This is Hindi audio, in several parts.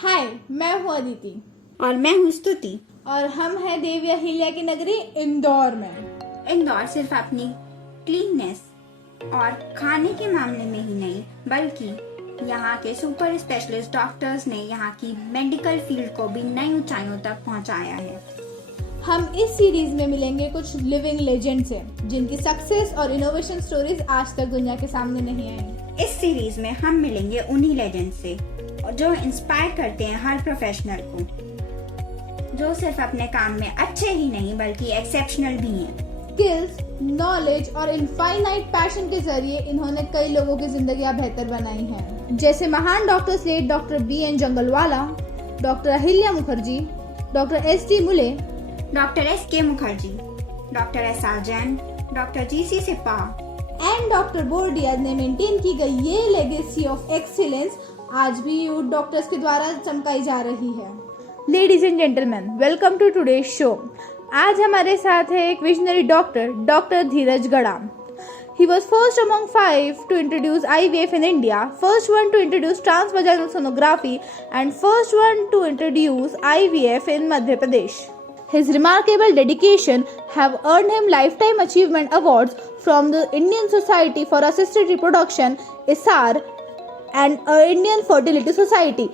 हाय, मैं हूँ अदिति और मैं हूँ स्तुति। और हम हैं देवी अहिल्या की नगरी इंदौर में। इंदौर सिर्फ अपनी क्लीननेस और खाने के मामले में ही नहीं, बल्कि यहाँ के सुपर स्पेशलिस्ट डॉक्टर्स ने यहाँ की मेडिकल फील्ड को भी नई ऊंचाइयों तक पहुँचाया है। हम इस सीरीज में मिलेंगे कुछ लिविंग लेजेंड से, जिनकी सक्सेस और इनोवेशन स्टोरीज आज तक दुनिया के सामने नहीं आई। इस सीरीज में हम मिलेंगे उन्हीं लेजेंड से जो इंस्पायर करते हैं हर प्रोफेशनल को, जो सिर्फ अपने काम में अच्छे ही नहीं बल्कि एक्सेप्शनल भी हैं। स्किल्स, नॉलेज और इनफाइनाइट पैशन के जरिए इन्होंने कई लोगों की जिंदगियां बेहतर बनाई हैं, जैसे महान doctor slate doctor B.N. Jungalwalla, doctor Ahilya Mukherjee, doctor S.T. Mule, doctor S.K. Mukherjee, doctor S.R. Jain, doctor G.C. Sippa and doctor Bordia ने मेंटेन की गई ये लेगेसी ऑफ एक्सीलेंस आज भी यूथ डॉक्टर्स के द्वारा चमकाई जा रही है। Ladies and gentleman, welcome to today show. आज हमारे साथ है एक विजनरी डॉक्टर धीरज गड़ा। He was first among 5 to introduce IVF in India, first one to introduce transvaginal sonography, and first one to introduce IVF in Madhya Pradesh. His remarkable dedication have earned him Lifetime Achievement Awards from the Indian Society for Assisted Reproduction, ISAR, and Indian Fertility Society,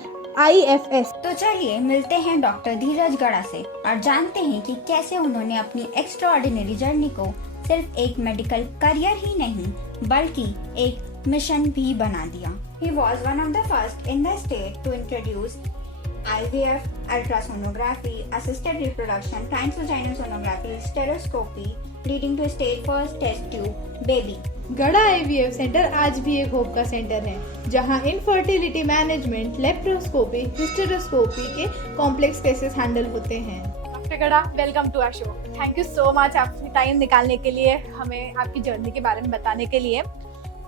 IFS. तो चलिए मिलते हैं डॉक्टर धीरज गड़ा से और जानते हैं कि कैसे उन्होंने अपनी एक्स्ट्राऑर्डिनरी जर्नी को सिर्फ एक मेडिकल करियर ही नहीं बल्कि एक मिशन भी बना दिया। He was one of the first in the state to introduce IVF, ultrasonography, assisted reproduction, transvaginal sonography, stereoscopy, leading to state first test tube baby. Gada IVF centre आज भी एक होप का सेंटर है, जहां इनफर्टिलिटी मैनेजमेंट, लेप्रोस्कोपी, हिस्टेरोस्कोपी के कॉम्प्लेक्स केसेस हैंडल होते हैं। Doctor Gada, welcome to our show. Thank you so much आपकी टाइम निकालने के लिए, हमें आपकी जर्नी के बारे में बताने के लिए।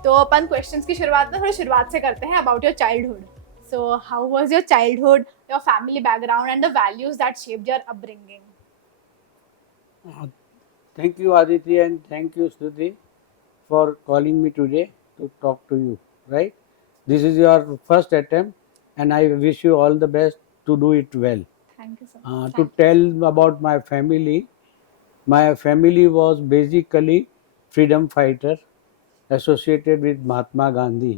तो अपन क्वेश्चंस की शुरुआत में थोड़ी शुरुआत से करते हैं, about your childhood. So how was your childhood, your family background and the values that shaped your upbringing? Thank you, Aditi, and thank you, Stuti, for calling me today to talk to you. Right? This is your first attempt, and I wish you all the best to do it well. Thank you so much. To tell about my family was basically freedom fighter associated with Mahatma Gandhi.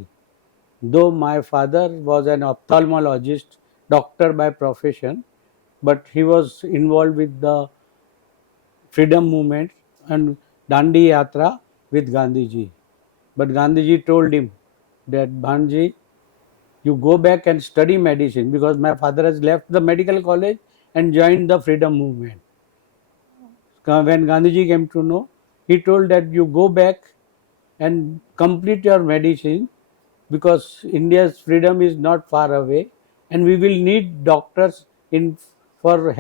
Though my father was an ophthalmologist, doctor by profession, but he was involved with the freedom movement and Dandi Yatra with Gandhiji. But Gandhiji told him that, Bhanji, you go back and study medicine, because my father has left the medical college and joined the freedom movement. When Gandhiji came to know, he told that you go back and complete your medicine, because India's freedom is not far away and we will need doctors for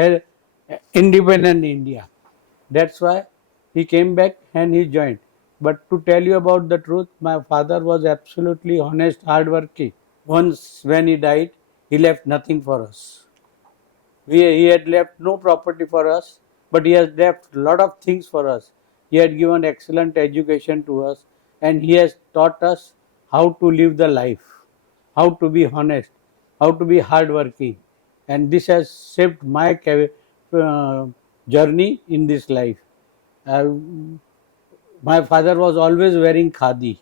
independent India. That's why he came back and he joined. But to tell you about the truth, my father was absolutely honest, hardworking. Once when he died, he left nothing for us. He had left no property for us, but he has left a lot of things for us. He had given excellent education to us, and he has taught us how to live the life, how to be honest, how to be hardworking. And this has shaped my journey in this life. My father was always wearing khadi.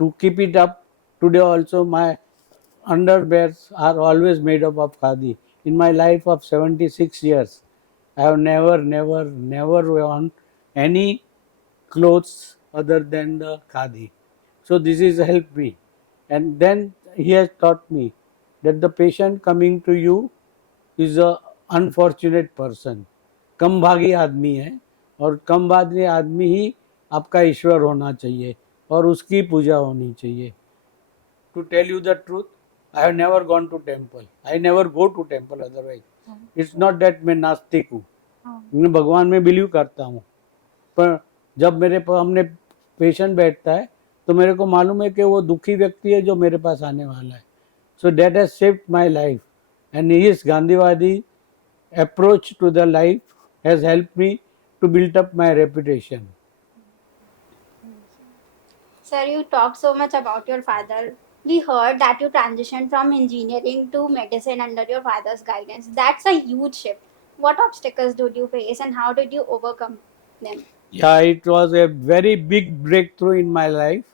To keep it up, today also my underwears are always made up of khadi. In my life of 76 years, I have never worn any clothes other than the khadi. So this has helped me. And then he has taught me that the patient coming to you is a unfortunate person. कम भागी आदमी है, और कम भागी आदमी ही आपका ईश्वर होना चाहिए और उसकी पूजा होनी चाहिए. To tell you the truth, I have never gone to temple. I never go to temple otherwise. It's not that मैं नास्तिक हूँ. मैं भगवान में बिलीव करता हूँ, पर जब मेरे हमने पेशेंट बैठता है तो मेरे को मालूम है कि वो दुखी व्यक्ति है जो मेरे पास आने वाला है. So that has shaped my life, and his Gandhiwadi approach to the life has helped me to build up my reputation. Sir, you talk so much about your father. We heard that you transitioned from engineering to medicine under your father's guidance. That's a huge shift. What obstacles did you face and how did you overcome them? Yeah, it was a very big breakthrough in my life.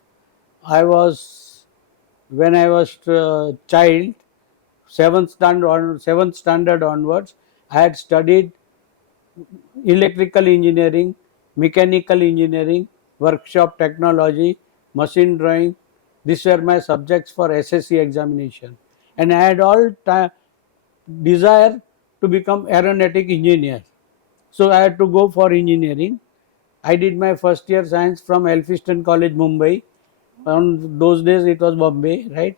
I was when I was child, seventh standard onwards, I had studied electrical engineering, mechanical engineering, workshop technology, machine drawing. These were my subjects for SSC examination, and I had all desire to become aeronautic engineer. So I had to go for engineering. I did my first year science from Elphinstone College, Mumbai. On those days it was Bombay, right?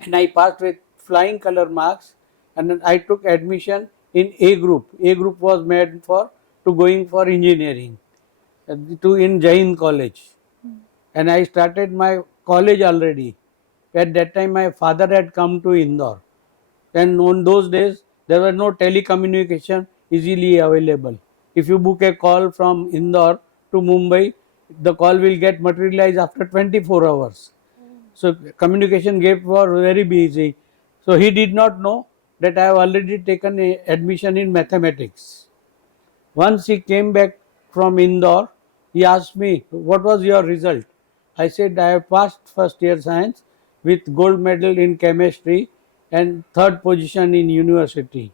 And I passed with flying color marks, and then I took admission in A group. A group was made for to going for engineering to in Jain College, and I started my college already. At that time, my father had come to Indore, and on those days there was no telecommunication easily available. If you book a call from Indore to Mumbai, the call will get materialized after 24 hours. So communication gap was very busy. So he did not know that I have already taken a admission in mathematics. Once he came back from Indore, he asked me, "What was your result?" I said, "I have passed first year science with gold medal in chemistry and third position in university.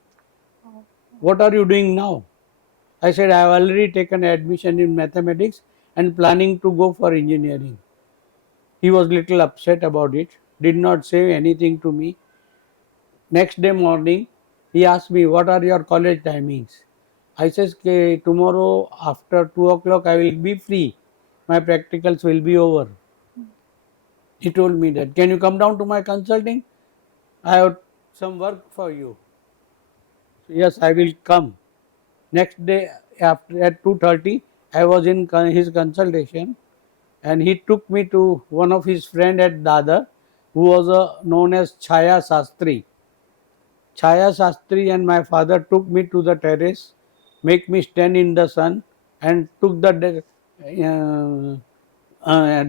What are you doing now?" I said, "I have already taken admission in mathematics and planning to go for engineering." He was little upset about it, did not say anything to me. Next day morning, he asked me, "What are your college timings?" I says, "Okay, tomorrow after 2 o'clock I will be free. My practicals will be over." He told me that, "Can you come down to my consulting? I have some work for you." So, yes, I will come. Next day after at 2:30, I was in his consultation, and he took me to one of his friend at Dadar, who was known as Chaya Sastri. Chaya Sastri and my father took me to the terrace, make me stand in the sun, and took the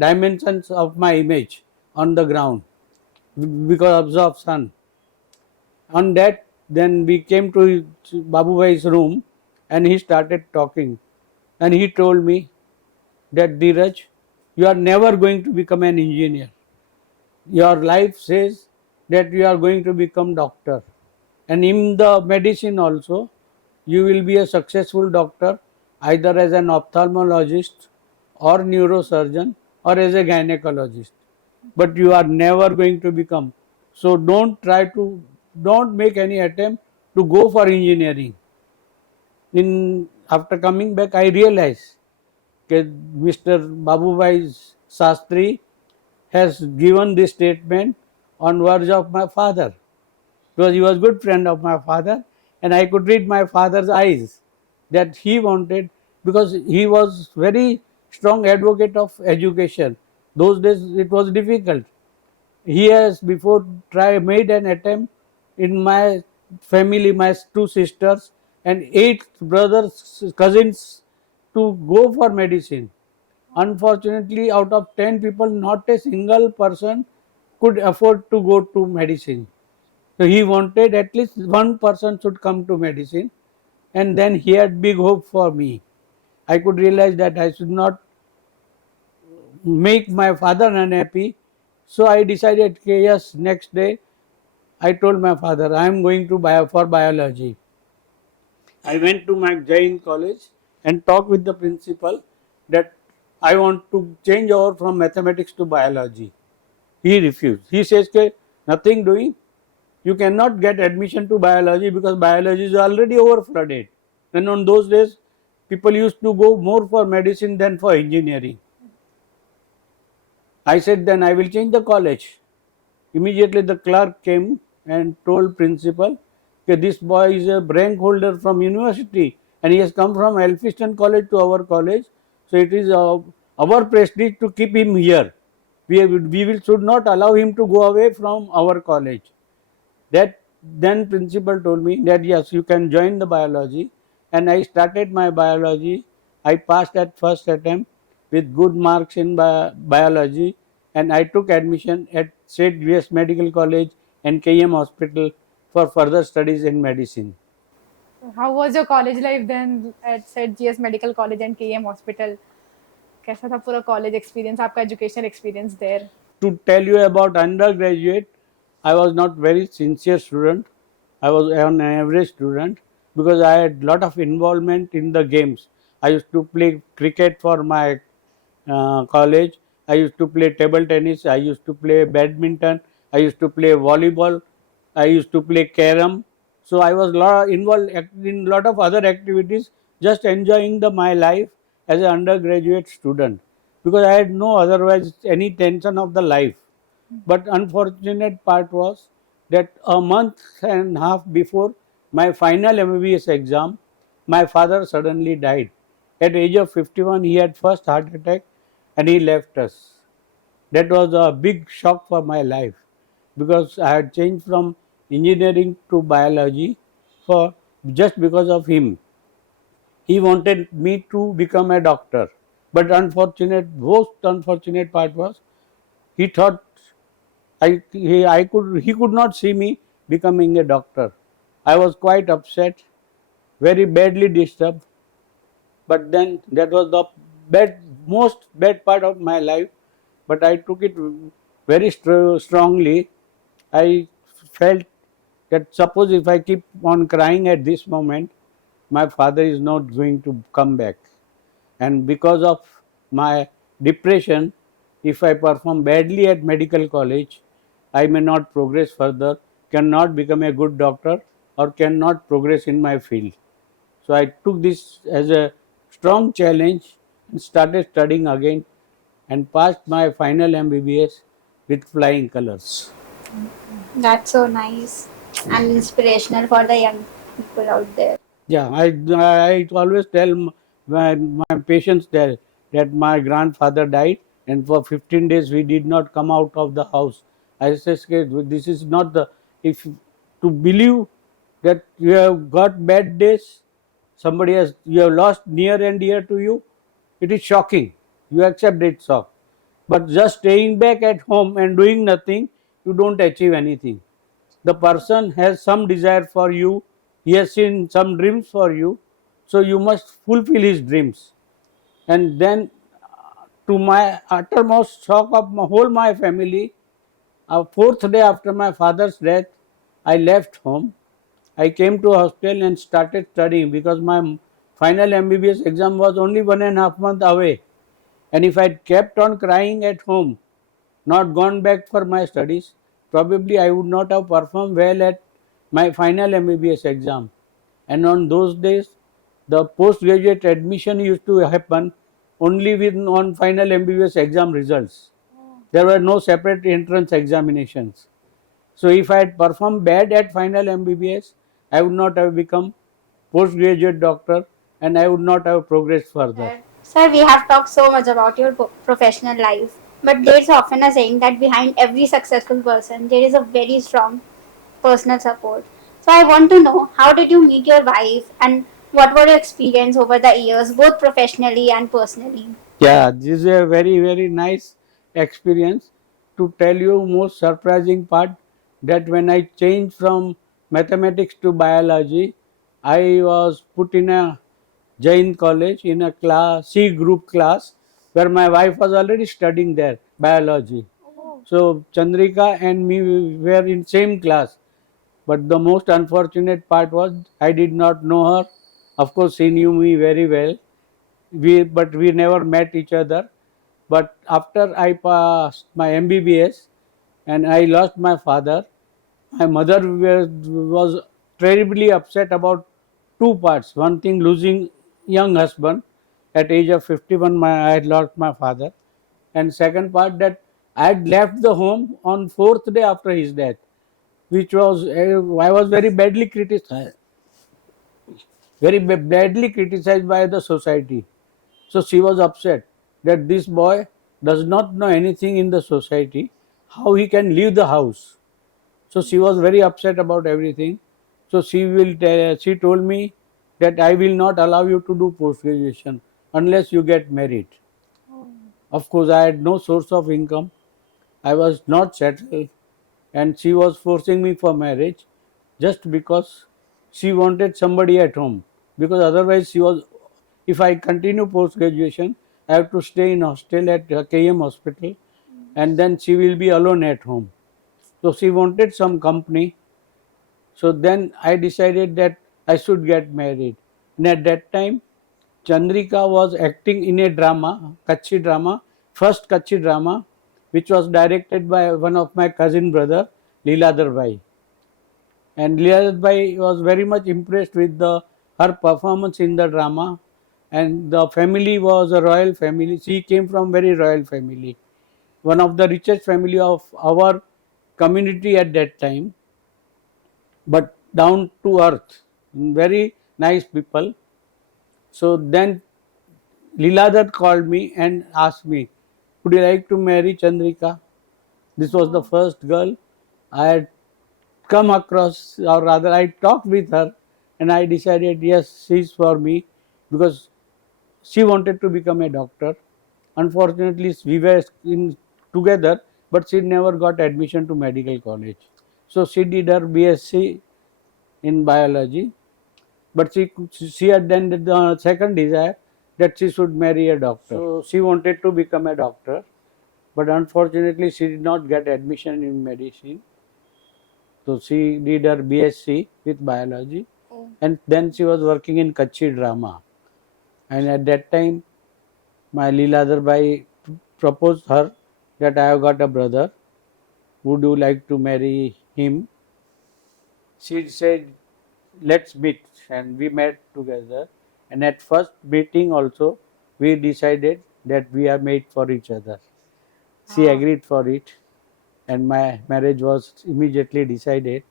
dimensions of my image on the ground because of sun. On that, then we came to Babu Bhai's room, and he started talking, and he told me that, "Dheeraj, you are never going to become an engineer. Your life says that you are going to become doctor, and in the medicine also you will be a successful doctor, either as an ophthalmologist or neurosurgeon or as a gynecologist, but you are never going to become. So don't make any attempt to go for engineering." In after coming back, I realized that Mr. Babubhai Sastri has given this statement on words of my father, because he was good friend of my father, and I could read my father's eyes that he wanted, because he was very strong advocate of education. Those days it was difficult. He has before made an attempt in my family, my two sisters and 8 brothers, cousins, to go for medicine. Unfortunately, out of 10 people, not a single person could afford to go to medicine. So he wanted at least one person should come to medicine, and then he had big hope for me. I could realize that I should not make my father unhappy. So I decided, okay, yes, next day I told my father, I am going to for biology. I went to my Jain college and talked with the principal that I want to change over from mathematics to biology. He refused. He says, okay, nothing doing. You cannot get admission to biology because biology is already over flooded. And on those days, people used to go more for medicine than for engineering. I said, then I will change the college. Immediately the clerk came and told principal that this boy is a rank holder from university and he has come from Elphinstone College to our college. So it is our prestige to keep him here. Should not allow him to go away from our college. That then principal told me that yes, you can join the biology, and I started my biology. I passed at first attempt with good marks in biology, and I took admission at St. GS Medical College and KM Hospital for further studies in medicine. How was your college life then at St. GS Medical College and KM Hospital? कैसा था पूरा कॉलेज एक्सपीरियंस, आपका educational experience there? To tell you about undergraduate, I was not very sincere student. I was an average student because I had lot of involvement in the games. I used to play cricket for my college. I used to play table tennis. I used to play badminton. I used to play volleyball. I used to play carom. So I was involved in lot of other activities, just enjoying my life as an undergraduate student because I had no otherwise any tension of the life. But unfortunate part was that a month and a half before my final MBBS exam, my father suddenly died. At age of 51, he had first heart attack and he left us. That was a big shock for my life because I had changed from engineering to biology for just because of him. He wanted me to become a doctor, but most unfortunate part was he thought he could not see me becoming a doctor. I was quite upset, very badly disturbed. But then that was the most bad part of my life. But I took it very strongly. I felt that suppose if I keep on crying at this moment, my father is not going to come back. And because of my depression, if I perform badly at medical college, I may not progress further, cannot become a good doctor, or cannot progress in my field. So I took this as a strong challenge and started studying again and passed my final MBBS with flying colors. That's so nice and inspirational for the young people out there. Yeah, I always tell my patients that my grandfather died and for 15 days we did not come out of the house. I say, "Okay, this is not the, if to believe that you have got bad days, somebody has, you have lost near and dear to you, it is shocking. You accept it shock. But just staying back at home and doing nothing, you don't achieve anything. The person has some desire for you, he has seen some dreams for you, so you must fulfill his dreams." And then to my uttermost shock of my family, a fourth day after my father's death, I left home. I came to a hostel and started studying because my final MBBS exam was only 1.5 months away. And if I had kept on crying at home, not gone back for my studies, probably I would not have performed well at my final MBBS exam. And on those days, the postgraduate admission used to happen only with on final MBBS exam results. There were no separate entrance examinations. So if I had performed bad at final MBBS, I would not have become postgraduate doctor and I would not have progressed further. Sir, we have talked so much about your professional life, but there's often a saying that behind every successful person, there is a very strong personal support. So I want to know, how did you meet your wife and what were your experience over the years, both professionally and personally? Yeah, this is a very nice experience. To tell you most surprising part, that when I changed from mathematics to biology, I was put in a Jain college in a class C group class where my wife was already studying there biology. So Chandrika and me were in same class. But the most unfortunate part was I did not know her. Of course, she knew me very well. But we never met each other. But after I passed my MBBS and I lost my father, my mother was terribly upset about two parts. One thing, losing young husband at age of 51, I had lost my father, and second part that I had left the home on fourth day after his death, which was I was badly criticized by the society. So she was upset that this boy does not know anything in the society, how he can leave the house. So she was very upset about everything. So she told me that I will not allow you to do post graduation unless you get married. Of course, I had no source of income. I was not settled, and she was forcing me for marriage just because she wanted somebody at home. Because otherwise, she was, if I continue post graduation, I have to stay in hostel at KM hospital, and then she will be alone at home. So she wanted some company. So then I decided that I should get married. And at that time, Chandrika was acting in a drama, Kachchi drama, first Kachchi drama, which was directed by one of my cousin brother, Leeladhar Bhai. And Leeladhar Bhai was very much impressed with her performance in the drama. And the family was a royal family. She came from very royal family, one of the richest family of our community at that time, but down to earth, very nice people. So then Leeladhar called me and asked me, would you like to marry Chandrika? This was the first girl I had come across, or rather, I talked with her and I decided, yes, she's for me, because she wanted to become a doctor. Unfortunately, we were in together, but she never got admission to medical college. So she did her BSc in biology, but she had then the second desire that she should marry a doctor. So she wanted to become a doctor, but unfortunately she did not get admission in medicine. So she did her BSc with biology, and then she was working in Kachchi drama. And at that time, my Leeladhar Bhai proposed her that I have got a brother. Would you like to marry him? She said, let's meet, and we met together. And at first meeting also, we decided that we are made for each other. She agreed for it, and my marriage was immediately decided.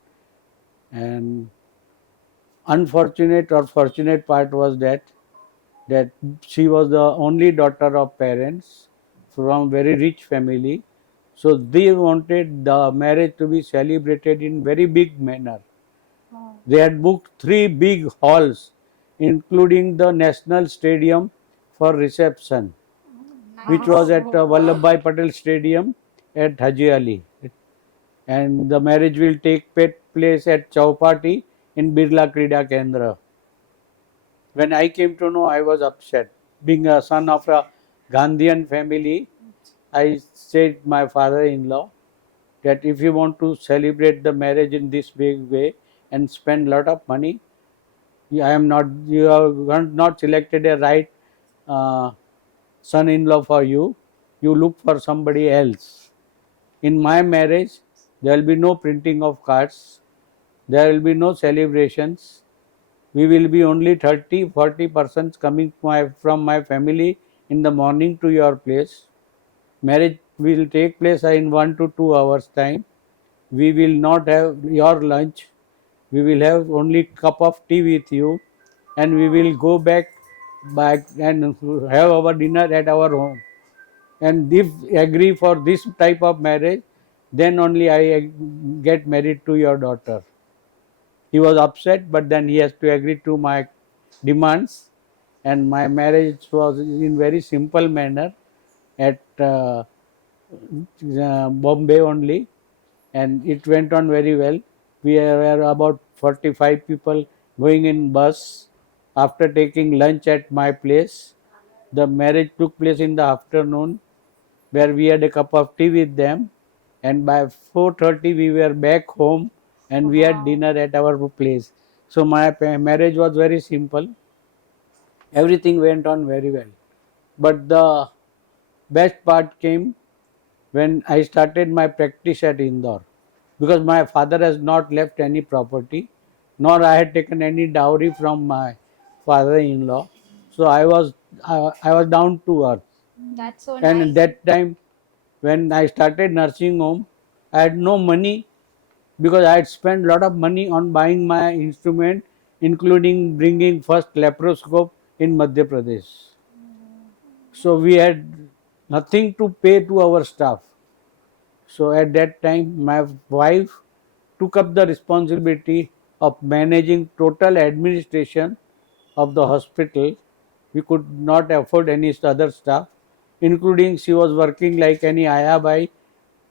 And unfortunate or fortunate part was that she was the only daughter of parents from very rich family. So they wanted the marriage to be celebrated in very big manner. They had booked 3 big halls, including the National Stadium for reception, which was at Vallabhbhai Patel Stadium at Haji Ali. And the marriage will take place at Chowpatty in Birla Krida Kendra. When I came to know, I was upset. Being a son of a Gandhian family, I said my father-in-law that if you want to celebrate the marriage in this big way and spend lot of money, I am not. You have not selected a right uh, son-in-law for you. You look for somebody else. In my marriage, there will be no printing of cards. There will be no celebrations. We will be only 30-40 persons coming from my family in the morning to your place. Marriage will take place in 1 to 2 hours time. We will not have your lunch. We will have only cup of tea with you, and we will go back and have our dinner at our home. And if agree for this type of marriage, then only I get married to your daughter. He was upset, but then he has to agree to my demands, and my marriage was in very simple manner at Bombay only, and it went on very well. We were about 45 people going in bus. After taking lunch at my place, the marriage took place in the afternoon, where we had a cup of tea with them, and by 4:30 we were back home, and we had dinner at our place. So my marriage was very simple. Everything went on very well. But the best part came when I started my practice at Indore, because my father has not left any property, nor I had taken any dowry from my father-in-law. So I was down to earth. That's so And nice. at that time, when I started nursing home, I had no money, because I had spent a lot of money on buying my instrument, including bringing first laparoscope in Madhya Pradesh. So we had nothing to pay to our staff. So at that time, my wife took up the responsibility of managing total administration of the hospital. We could not afford any other staff, including she was working like any Aya Bai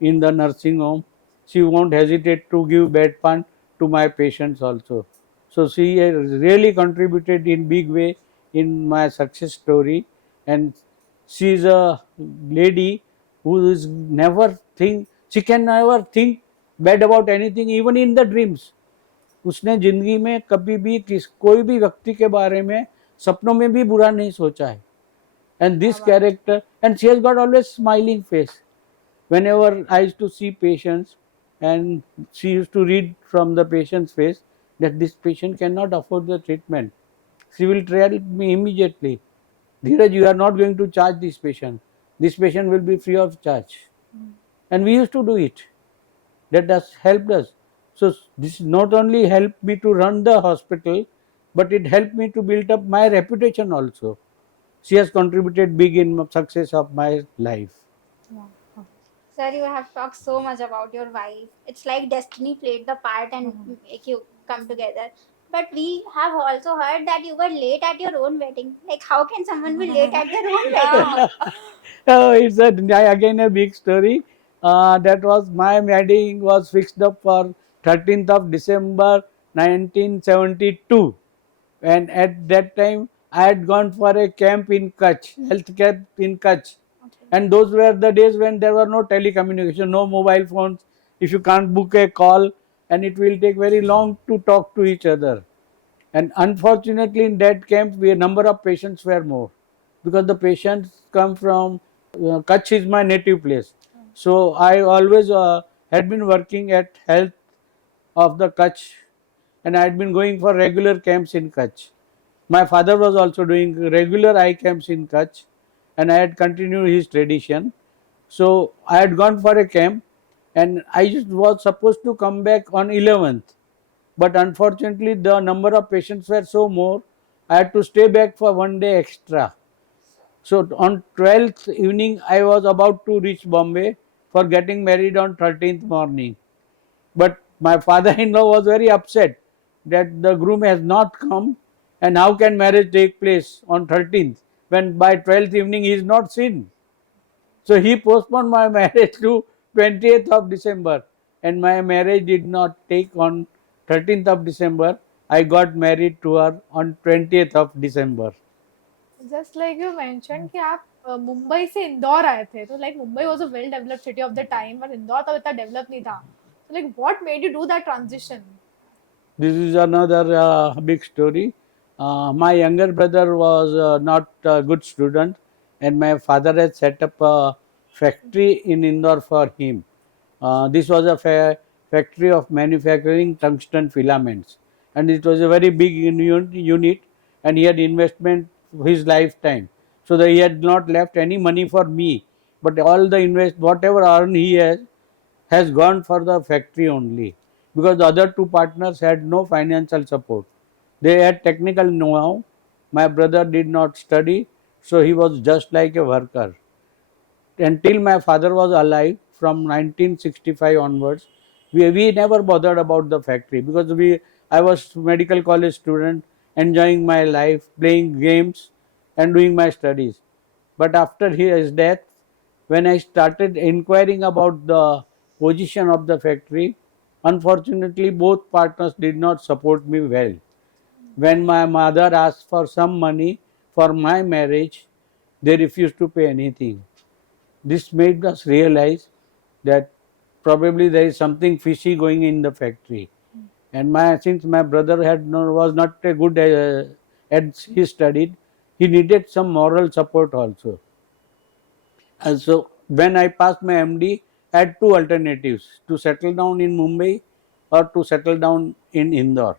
in the nursing home. She won't hesitate to give bedpan to my patients also. So she has really contributed in big way in my success story, and she is a lady who is never think, she can never think bad about anything even in the dreams. उसने जिंदगी में कभी भी कोई भी व्यक्ति के बारे में सपनों में भी बुरा नहीं सोचा है. And this character, and she has got always smiling face. Whenever I used to see patients, and she used to read from the patient's face that this patient cannot afford the treatment, she will tell me immediately, Dheeraj, you are not going to charge this patient. This patient will be free of charge. And we used to do it. That has helped us. So this not only helped me to run the hospital, but it helped me to build up my reputation also. She has contributed big in success of my life. Sir, you have talked so much about your wife. It's like destiny played the part and make you come together. But we have also heard that you were late at your own wedding. Like, how can someone be late at their own wedding? Oh, it's again a big story. That was my wedding was fixed up for 13th of December 1972, and at that time I had gone for a camp in Kutch, health camp in Kutch, and those were the days when there were no telecommunication, no mobile phones. If you can't book a call, and it will take very long to talk to each other. And unfortunately, in that camp, a number of patients were more because the patients come from Kutch is my native place. So I always had been working at health of the Kutch, and I had been going for regular camps in Kutch. My father was also doing regular eye camps in Kutch, and I had continued his tradition. So I had gone for a camp, and I just was supposed to come back on 11th. But unfortunately, the number of patients were so more, I had to stay back for one day extra. So on 12th evening, I was about to reach Bombay for getting married on 13th morning. But my father-in-law was very upset that the groom has not come, and how can marriage take place on 13th when by 12th evening he is not seen. So he postponed my marriage to 20th of December, and my marriage did not take on 13th of December. I got married to her on 20th of December. Just like you mention कि आप मुंबई से इंदौर आए थे, तो like Mumbai was a well developed city of the time, but Indore तब इतना डेवलप नहीं था. So like what made you do that transition? This is another big story. My younger brother was not a good student, and my father had set up a factory in Indore for him. This was a factory of manufacturing tungsten filaments, and it was a very big unit, and he had investment his lifetime. So that he had not left any money for me, but all the whatever earn he has gone for the factory only, because the other two partners had no financial support. They had technical know-how. My brother did not study, so he was just like a worker. Until my father was alive, from 1965 onwards, we never bothered about the factory, because I was medical college student, enjoying my life, playing games and doing my studies. But after his death, when I started inquiring about the position of the factory, unfortunately both partners did not support me well. When my mother asked for some money for my marriage, they refused to pay anything. This made us realize that probably there is something fishy going in the factory. And since my brother was not a good as he studied, he needed some moral support also. And so when I passed my MD, I had two alternatives: to settle down in Mumbai or to settle down in Indore.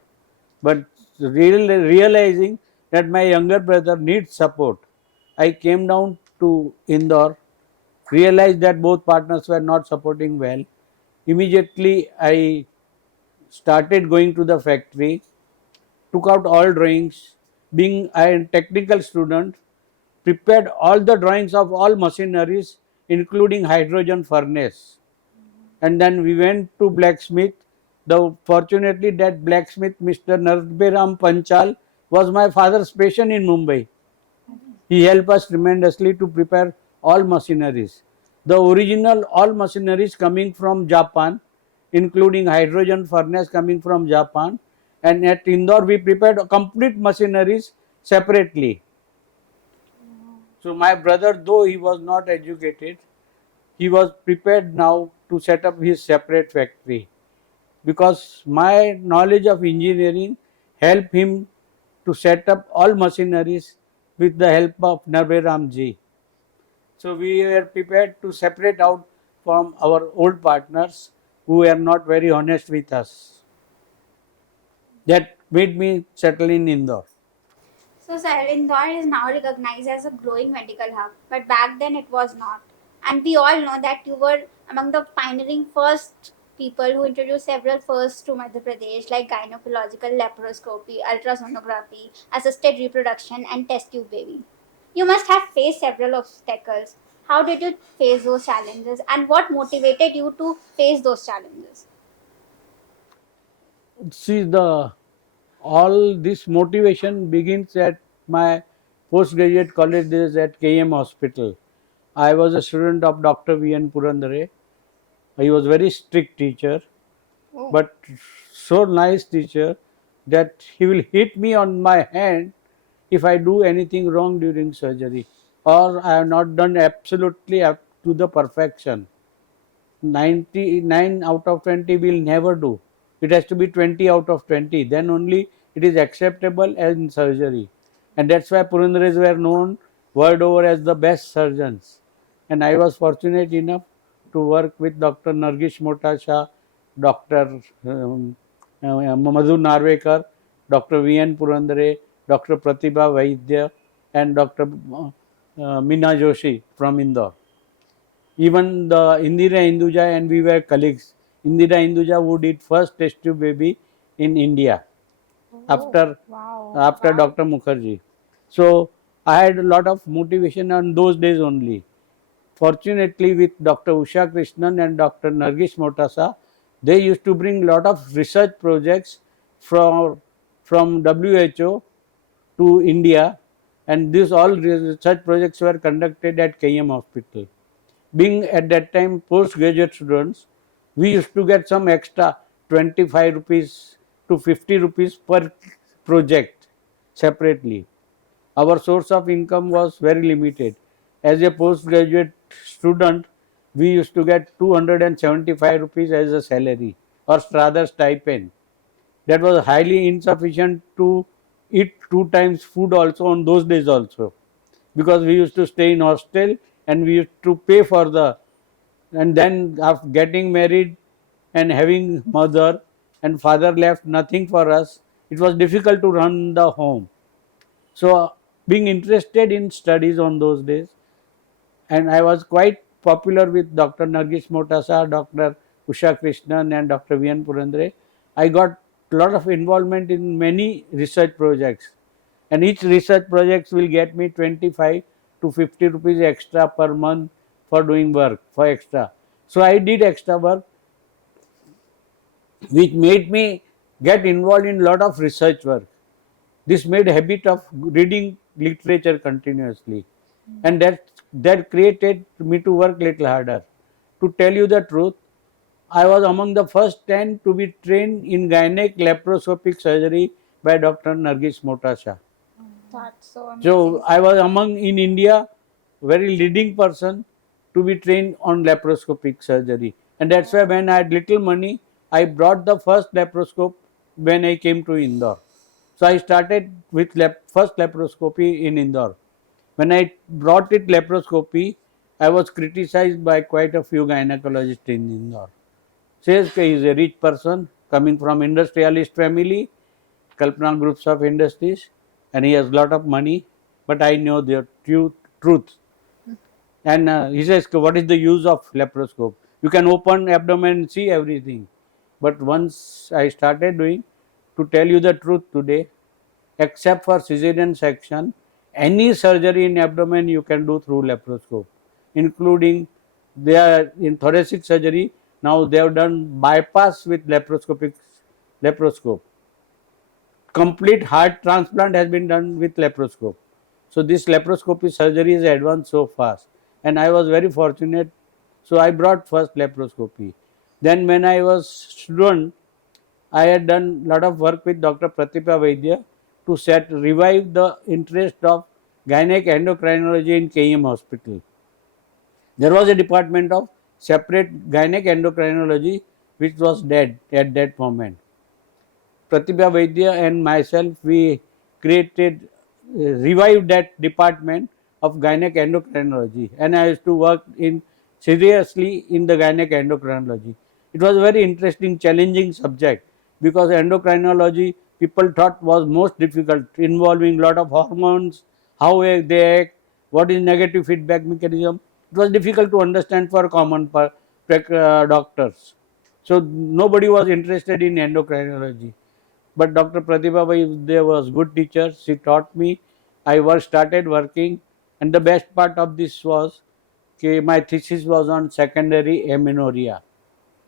But realizing that my younger brother needs support, I came down to Indore, realized that both partners were not supporting well. Immediately I started going to the factory, took out all drawings. Being a technical student, prepared all the drawings of all machineries, including hydrogen furnace. And then we went to blacksmith. Fortunately, that blacksmith, Mr. Narberam Panchal, was my father's patient in Mumbai. He helped us tremendously to prepare all machineries. The original all machineries coming from Japan, including hydrogen furnace coming from Japan, and at Indore we prepared complete machineries separately. So my brother, though he was not educated, he was prepared now to set up his separate factory, because my knowledge of engineering helped him to set up all machineries with the help of Narve Ramji. So we were prepared to separate out from our old partners who were not very honest with us. That made me settle in Indore. So, sir, Indore is now recognized as a growing medical hub, but back then it was not. And we all know that you were among the pioneering first people who introduced several firsts to Madhya Pradesh, like gynecological laparoscopy, ultrasonography, assisted reproduction, and test tube baby. You must have faced several obstacles. How did you face those challenges, and what motivated you to face those challenges? See, the all this motivation begins at my postgraduate college days at KM Hospital. I was a student of Dr. V.N. Purandare. He was very strict teacher, but so nice teacher that he will hit me on my hand if I do anything wrong during surgery, or I have not done absolutely up to the perfection. 99 out of 20 will never do. It has to be 20 out of 20. Then only it is acceptable as in surgery. And that's why Purandares were known world over as the best surgeons. And I was fortunate enough to work with Dr. Nargish Motasha, Dr. Madhu Narvekar, Dr. V.N. Purandare, Dr. Pratibha Vaidya, and Dr. Meena Joshi from Indore. Even the Indira Hinduja and we were colleagues. Indira Hinduja who did first test tube baby in India after Dr. Mukherjee. So I had a lot of motivation on those days only. Fortunately, with Dr. Usha Krishnan and Dr. Nargish Motasa, they used to bring lot of research projects from WHO to India, and these all research projects were conducted at KM Hospital. Being at that time postgraduate students, we used to get some extra 25 rupees to 50 rupees per project separately. Our source of income was very limited. As a postgraduate student, we used to get 275 rupees as a salary, or rather stipend. That was highly insufficient to eat 2 times food also on those days also, because we used to stay in hostel and we used to pay for the, and then after getting married and having mother and father left nothing for us, it was difficult to run the home. So being interested in studies on those days, and I was quite popular with Dr. Nargis Motasa, Dr. Usha Krishnan and Dr. V.N. Purandare. I got a lot of involvement in many research projects, and each research project will get me 25 to 50 rupees extra per month for doing work, for extra. So I did extra work, which made me get involved in a lot of research work. This made a habit of reading literature continuously, and that created me to work little harder. To tell you the truth, I was among the first 10 to be trained in gynec laparoscopic surgery by Dr. Nargis Motasha. That's so amazing. So I was among in India very leading person to be trained on laparoscopic surgery, and that's why when I had little money, I brought the first laparoscope when I came to Indore. So I started with first laparoscopy in Indore. When I brought it laparoscopy, I was criticized by quite a few gynecologists in Indore. Says he is a rich person coming from industrialist family, Kalpana groups of industries, and he has lot of money. But I know the truth. And he says, what is the use of laparoscope? You can open abdomen and see everything. But once I started doing, to tell you the truth today, except for cesarean section, any surgery in abdomen you can do through laparoscope, including they are in thoracic surgery. Now they have done bypass with laparoscope. Complete heart transplant has been done with laparoscope. So this laparoscopy surgery is advanced so fast, and I was very fortunate So I brought first laparoscopy. Then when I was student, I had done lot of work with Dr. Pratibha Vaidya to revive the interest of gynec endocrinology in KM hospital. There was a department of separate gynec endocrinology which was dead at that moment. Pratibha Vaidya and myself, we revived that department of gynec endocrinology, and I used to work seriously in the gynec endocrinology. It was a very interesting, challenging subject because endocrinology people thought was most difficult, involving lot of hormones, how they act, what is negative feedback mechanism. It was difficult to understand for common doctors. So nobody was interested in endocrinology. But Dr. Pratibha Vaidya was good teacher. She taught me. Started working, and the best part of this was my thesis was on secondary amenorrhea.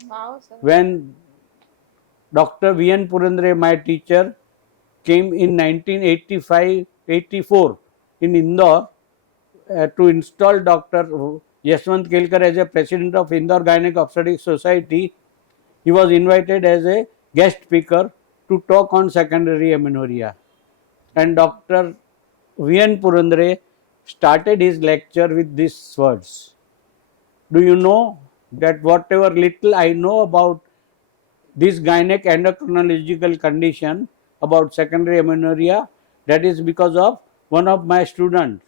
Wow, sir. When Dr. V.N. Purandare, my teacher, came in 1985-84 in Indore to install Dr. Yashwant Kelkar as a president of Indore Gynec Obstetric Society, he was invited as a guest speaker to talk on secondary amenorrhea. And Dr. V.N. Purandare started his lecture with these words. Do you know that whatever little I know about this gynec endocrinological condition, about secondary amenorrhea, that is because of one of my students.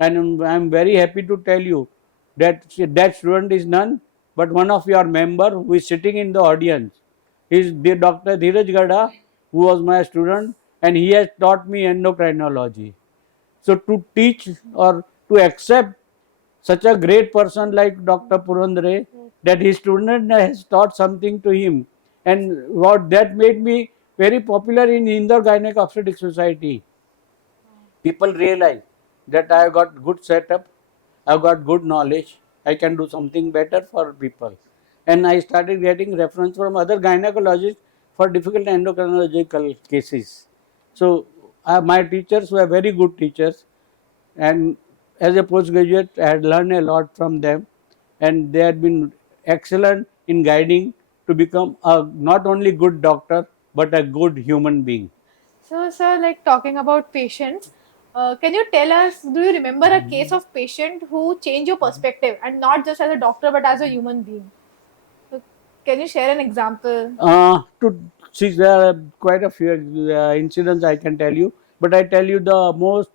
And I am very happy to tell you that that student is none but one of your member who is sitting in the audience. He is Dr. Dheeraj Gada, who was my student, and he has taught me endocrinology. So to teach or to accept such a great person like Dr. Purandare, that his student has taught something to him, and what that made me very popular in Indore Gynec Obstetric Society. People realize that I have got good setup, I have got good knowledge, I can do something better for people. And I started getting reference from other gynecologists for difficult endocrinological cases. So my teachers were very good teachers, and as a postgraduate I had learned a lot from them, and they had been excellent in guiding to become a not only good doctor but a good human being. So, sir, like talking about patients, can you tell us, do you remember a case of patient who changed your perspective and not just as a doctor but as a human being? So, can you share an example? To see, there are quite a few incidents I can tell you, but I tell you the most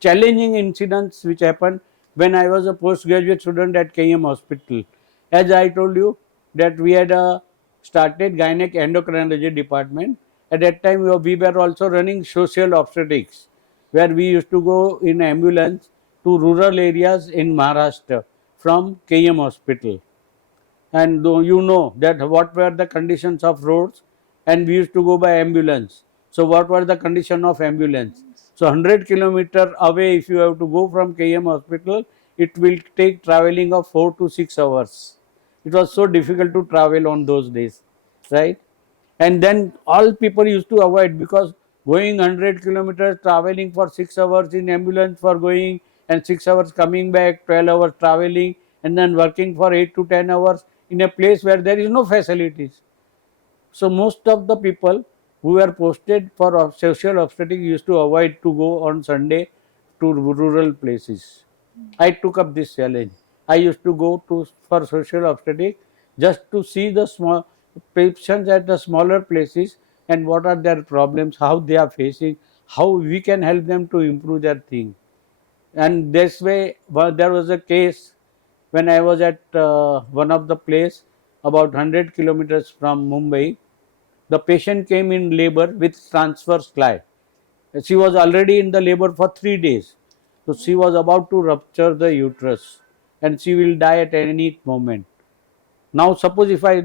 challenging incidents which happened when I was a postgraduate student at KM Hospital. As I told you that we had started gynec endocrinology department. At that time we were also running social obstetrics, where we used to go in ambulance to rural areas in Maharashtra from KM Hospital. And you know that what were the conditions of roads, and we used to go by ambulance. So what were the condition of ambulance? So 100 kilometer away, if you have to go from KM hospital, it will take traveling of 4 to 6 hours. It was so difficult to travel on those days, right? And then all people used to avoid, because going 100 kilometers, traveling for 6 hours in ambulance for going, and 6 hours coming back, 12 hours traveling, and then working for 8 to 10 hours in a place where there is no facilities. So most of the people who were posted for social obstetrics used to avoid to go on Sunday to rural places. I took up this challenge. I used to go for social obstetrics just to see the small patients at the smaller places and what are their problems, how they are facing, how we can help them to improve their thing. And this way, there was a case when I was at one of the place about 100 kilometers from Mumbai. The patient came in labor with transverse slide. She was already in the labor for 3 days. So she was about to rupture the uterus and she will die at any moment. Now suppose if I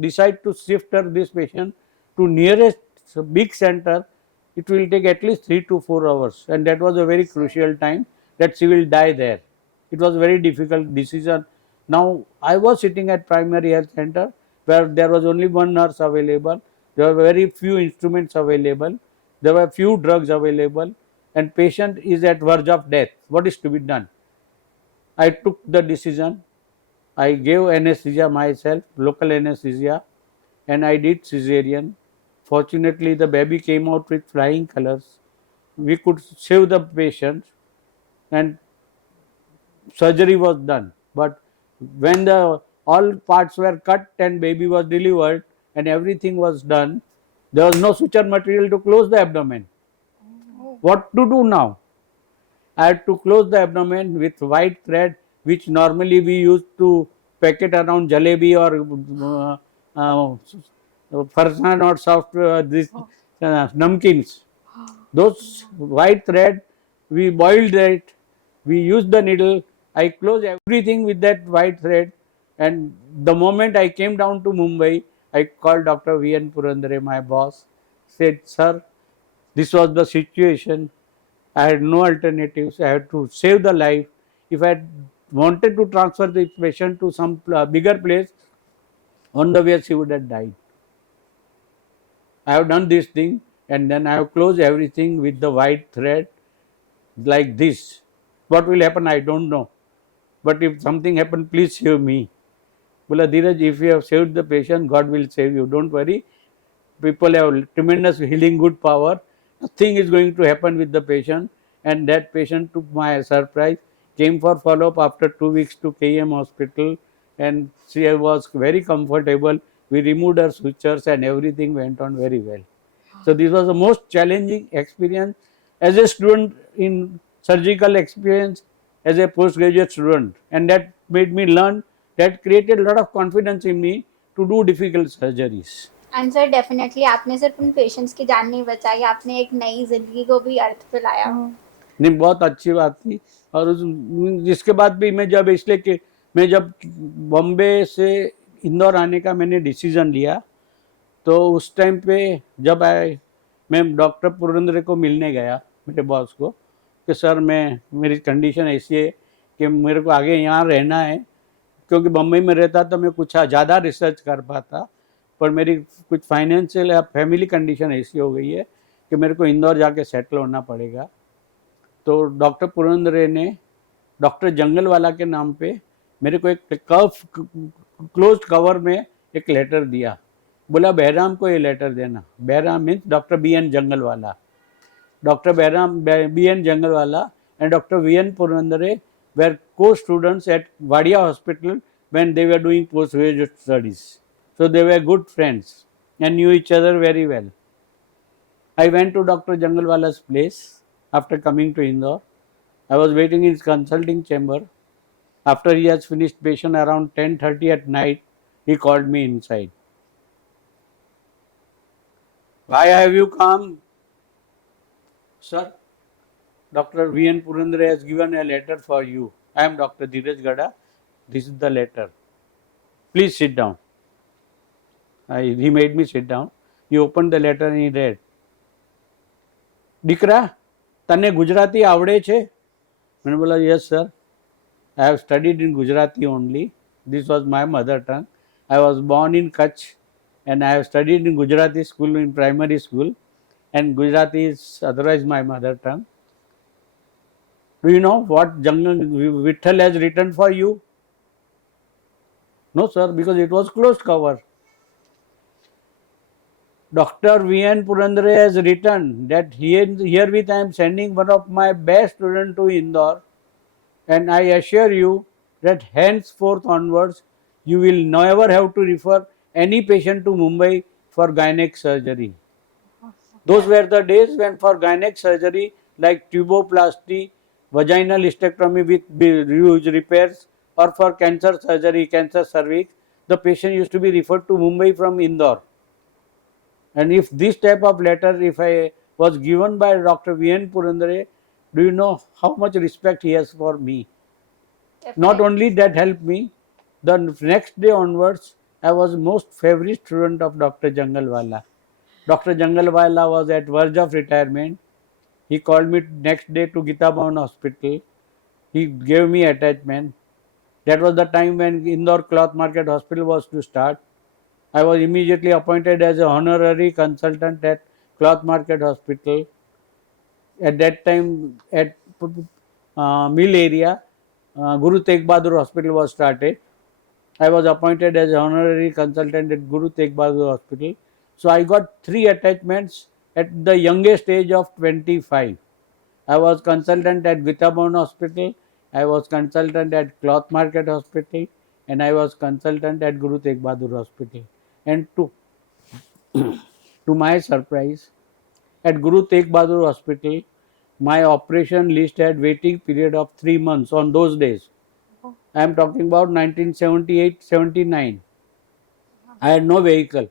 decide to shift this patient to nearest big center, it will take at least 3 to 4 hours, and that was a very crucial time that she will die there. It was a very difficult decision. Now I was sitting at primary health center where there was only one nurse available, there were very few instruments available, there were few drugs available, and patient is at verge of death. What is to be done? I took the decision I gave anesthesia myself, local anesthesia, and I did cesarean. Fortunately, the baby came out with flying colors. We could save the patient, and surgery was done. But when the all parts were cut and baby was delivered and everything was done, there was no suture material to close the abdomen. What to do now? I had to close the abdomen with white thread, which normally we used to pack it around jalebi or farsan or soft this namkins. Those white thread, we boiled it, we used the needle. I closed everything with that white thread, and the moment I came down to Mumbai, I called Dr. V.N. Purandare, my boss, said, "Sir, this was the situation. I had no alternatives. I had to save the life. If I had wanted to transfer the patient to some bigger place, on the way she would have died. I have done this thing, and then I have closed everything with the white thread like this. What will happen, I don't know. But if something happen, please save me." Bola, Dheeraj, if you have saved the patient, God will save you. Don't worry. People have tremendous healing good power. Nothing is going to happen with the patient. And that patient, to my surprise, came for follow-up after 2 weeks to KM hospital, and she was very comfortable. We removed her sutures and everything went on very well. So this was the most challenging experience as a student in surgical experience, as a postgraduate student, and that made me learn, that created a lot of confidence in me to do difficult surgeries. And sir definitely आपने सिर्फ उन पेशेंट्स की जान नहीं बचाई, आपने एक नई जिंदगी को भी अर्थ पे लाया। नहीं, बहुत अच्छी बात थी। और जिसके बाद भी मैं जब इसलिए कि मैं जब बॉम्बे से इंदौर आने का मैंने डिसीजन लिया, तो उस टाइम पे जब मैं डॉक्टर पुरंदरे को मिलने गया, मेरे बॉस को, कि सर मेरी कंडीशन ऐसी है कि मेरे को आगे यहाँ रहना है, क्योंकि बम्बई में रहता तो मैं कुछ ज़्यादा रिसर्च कर पाता, पर मेरी कुछ फाइनेंशियल या फैमिली कंडीशन ऐसी हो गई है कि मेरे को इंदौर जाके सेटल होना पड़ेगा। तो डॉक्टर पुरंदरे ने डॉक्टर जंगलवाला के नाम पे मेरे को एक क्लोज्ड कवर में एक लेटर दिया। बोला, बहराम को ये लेटर देना। Bahram means doctor BN Jungalwala. Doctor BN Jungalwala and Dr. V.N. Purandare were co-students at Wadia Hospital when they were doing postgraduate studies. So they were good friends and knew each other very well. I went to Dr. Jangalwala's place after coming to Indore. I was waiting in his consulting chamber. After he has finished patient around 10:30 at night, he called me inside. "Why have you come?" "Sir, Dr. V.N. Purandare has given a letter for you. I am Dr. Dheeraj Gada. This is the letter. Please sit down." He made me sit down. He opened the letter and he read. "દીકરા, તને ગુજરાતી આવડે છે?" मैंने बोला, "Yes sir, I have studied in Gujarati only. This was my mother tongue. I was born in Kutch and I have studied in Gujarati school, in primary school, and Gujarati is otherwise my mother tongue. Do you know what Vitthal has written for you?" "No sir, because it was closed cover." "Dr. V.N. Purandare has written that herewith I am sending one of my best students to Indore, and I assure you that henceforth onwards you will never have to refer any patient to Mumbai for gynec surgery." Those were the days when for gynec surgery like tuboplasty, vaginal hysterectomy with huge repairs, or for cancer surgery, cancer cervix, the patient used to be referred to Mumbai from Indore. And if this type of letter, if I was given by Dr. V.N. Purandare, do you know how much respect he has for me? Not only that helped me, the next day onwards, I was most favorite student of Dr. Jangalwala. Dr. Jangalwala was at verge of retirement. He called me next day to Gita Bhavan Hospital. He gave me attachment. That was the time when Indore Cloth Market Hospital was to start. I was immediately appointed as an honorary consultant at Cloth Market Hospital. At that time, at Mill area, Guru Tegh Bahadur Hospital was started. I was appointed as honorary consultant at Guru Tegh Bahadur Hospital. So I got 3 attachments at the youngest age of 25. I was consultant at Vitabon Hospital, I was consultant at Cloth Market Hospital, and I was consultant at Guru Tegh Bahadur Hospital. And to my surprise, at Guru Tegh Bahadur Hospital, my operation list had waiting period of 3 months on those days. I am talking about 1978-79. I had no vehicle.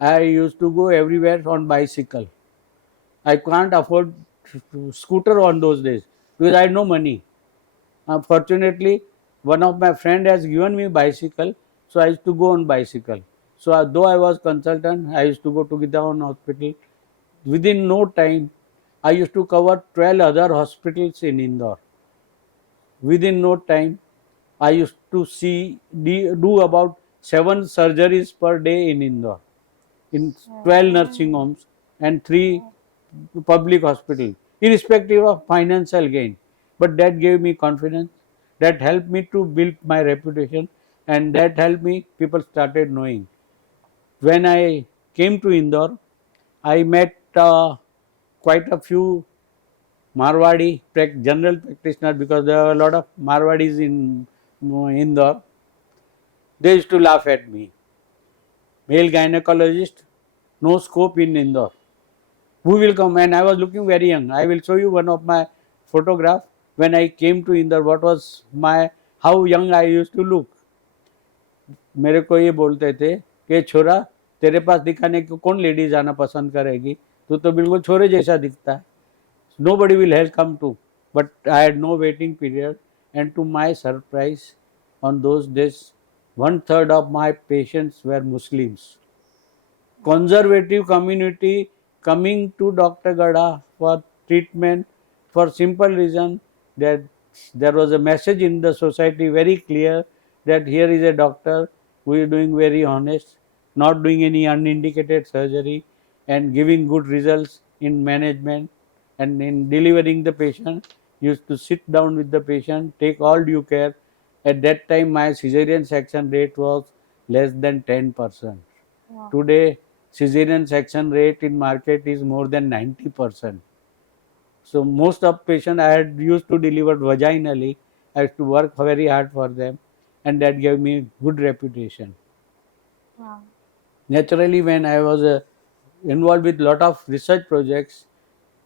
I used to go everywhere on bicycle. I can't afford scooter on those days because I had no money. Fortunately, one of my friend has given me bicycle, so I used to go on bicycle. So though I was consultant, I used to go to Gidaon Hospital. Within no time, I used to cover 12 other hospitals in Indore. Within no time, I used to do about 7 surgeries per day in Indore, in 12 nursing homes and 3 public hospitals, irrespective of financial gain. But that gave me confidence, that helped me to build my reputation, and that helped me, people started knowing. When I came to Indore, I met quite a few Marwadi general practitioners because there are a lot of Marwadis in Indore. They used to laugh at me. Male gynecologist, no scope in Indore. Who will come? And I was looking very young. I will show you one of my photograph when I came to Indore. What was my, how young I used to look. मेरे को ये बोलते थे कि छोरा तेरे पास दिखाने को कौन लेडीज आना पसंद करेगी, तू तो बिल्कुल छोरे जैसा दिखता है. Nobody will help come to, but I had no waiting period, and to my surprise, on those days, 1/3 of my patients were Muslims. Conservative community coming to Dr. Gada for treatment for simple reason that there was a message in the society very clear that here is a doctor who is doing very honest, not doing any unindicated surgery and giving good results in management and in delivering the patient. Used to sit down with the patient, take all due care. At that time my cesarean section rate was less than 10%. Wow. Today cesarean section rate in market is more than 90%. So most of patients I had used to deliver vaginally. I used to work very hard for them, and that gave me good reputation. Wow. Naturally, when I was involved with lot of research projects,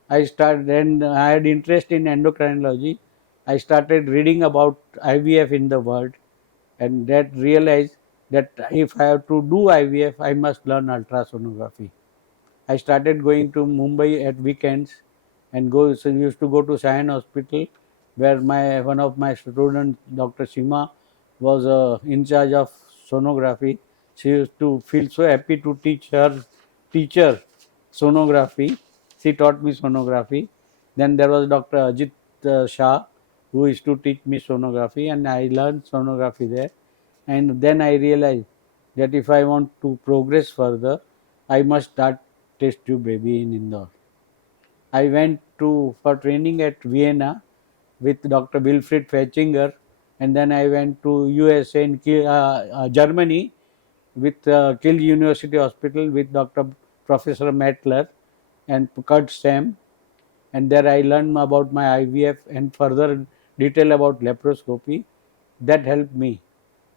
I started, and I had interest in endocrinology. I started reading about IVF in the world, and that realized that if I have to do IVF, I must learn ultrasonography. I started going to Mumbai at weekends and used to go to Sion Hospital, where one of my students, Dr. Shima, was in charge of sonography. She used to feel so happy to teach her teacher sonography. She taught me sonography. Then there was Dr. Ajit Shah, who used to teach me sonography, and I learned sonography there. And then I realized that if I want to progress further, I must start test tube baby in Indore. I went for training at Vienna with Dr. Wilfried Fetchinger, and then I went to USA and Germany with Kiel University Hospital with Dr. Professor Mettler and Kurt Stem, and there I learned about my IVF and further detail about laparoscopy. That helped me.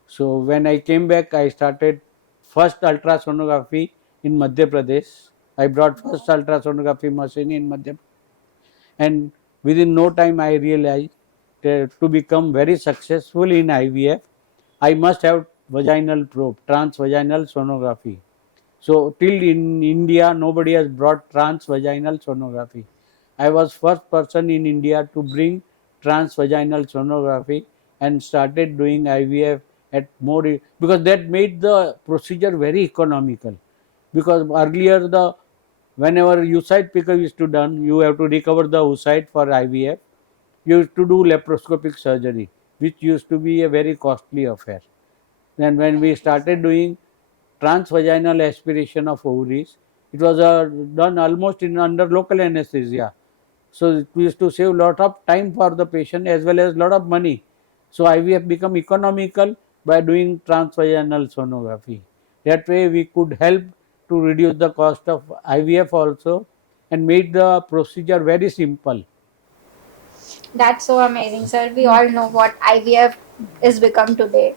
So when I came back, I started first ultrasonography in Madhya Pradesh. I brought first ultrasonography machine in Madhya Pradesh, and within no time I realized that to become very successful in IVF, I must have vaginal probe, transvaginal sonography. So till in India, nobody has brought transvaginal sonography. I was first person in India to bring transvaginal sonography and started doing IVF at more, because that made the procedure very economical. Because earlier whenever oocyte pickup is to done, you have to recover the oocyte for IVF. You used to do laparoscopic surgery, which used to be a very costly affair. Then when we started doing transvaginal aspiration of ovaries, it was done almost in under local anesthesia. So it used to save lot of time for the patient as well as lot of money. So IVF become economical by doing transvaginal sonography. That way we could help to reduce the cost of IVF also and make the procedure very simple. That's so amazing, sir. We all know what IVF is become today.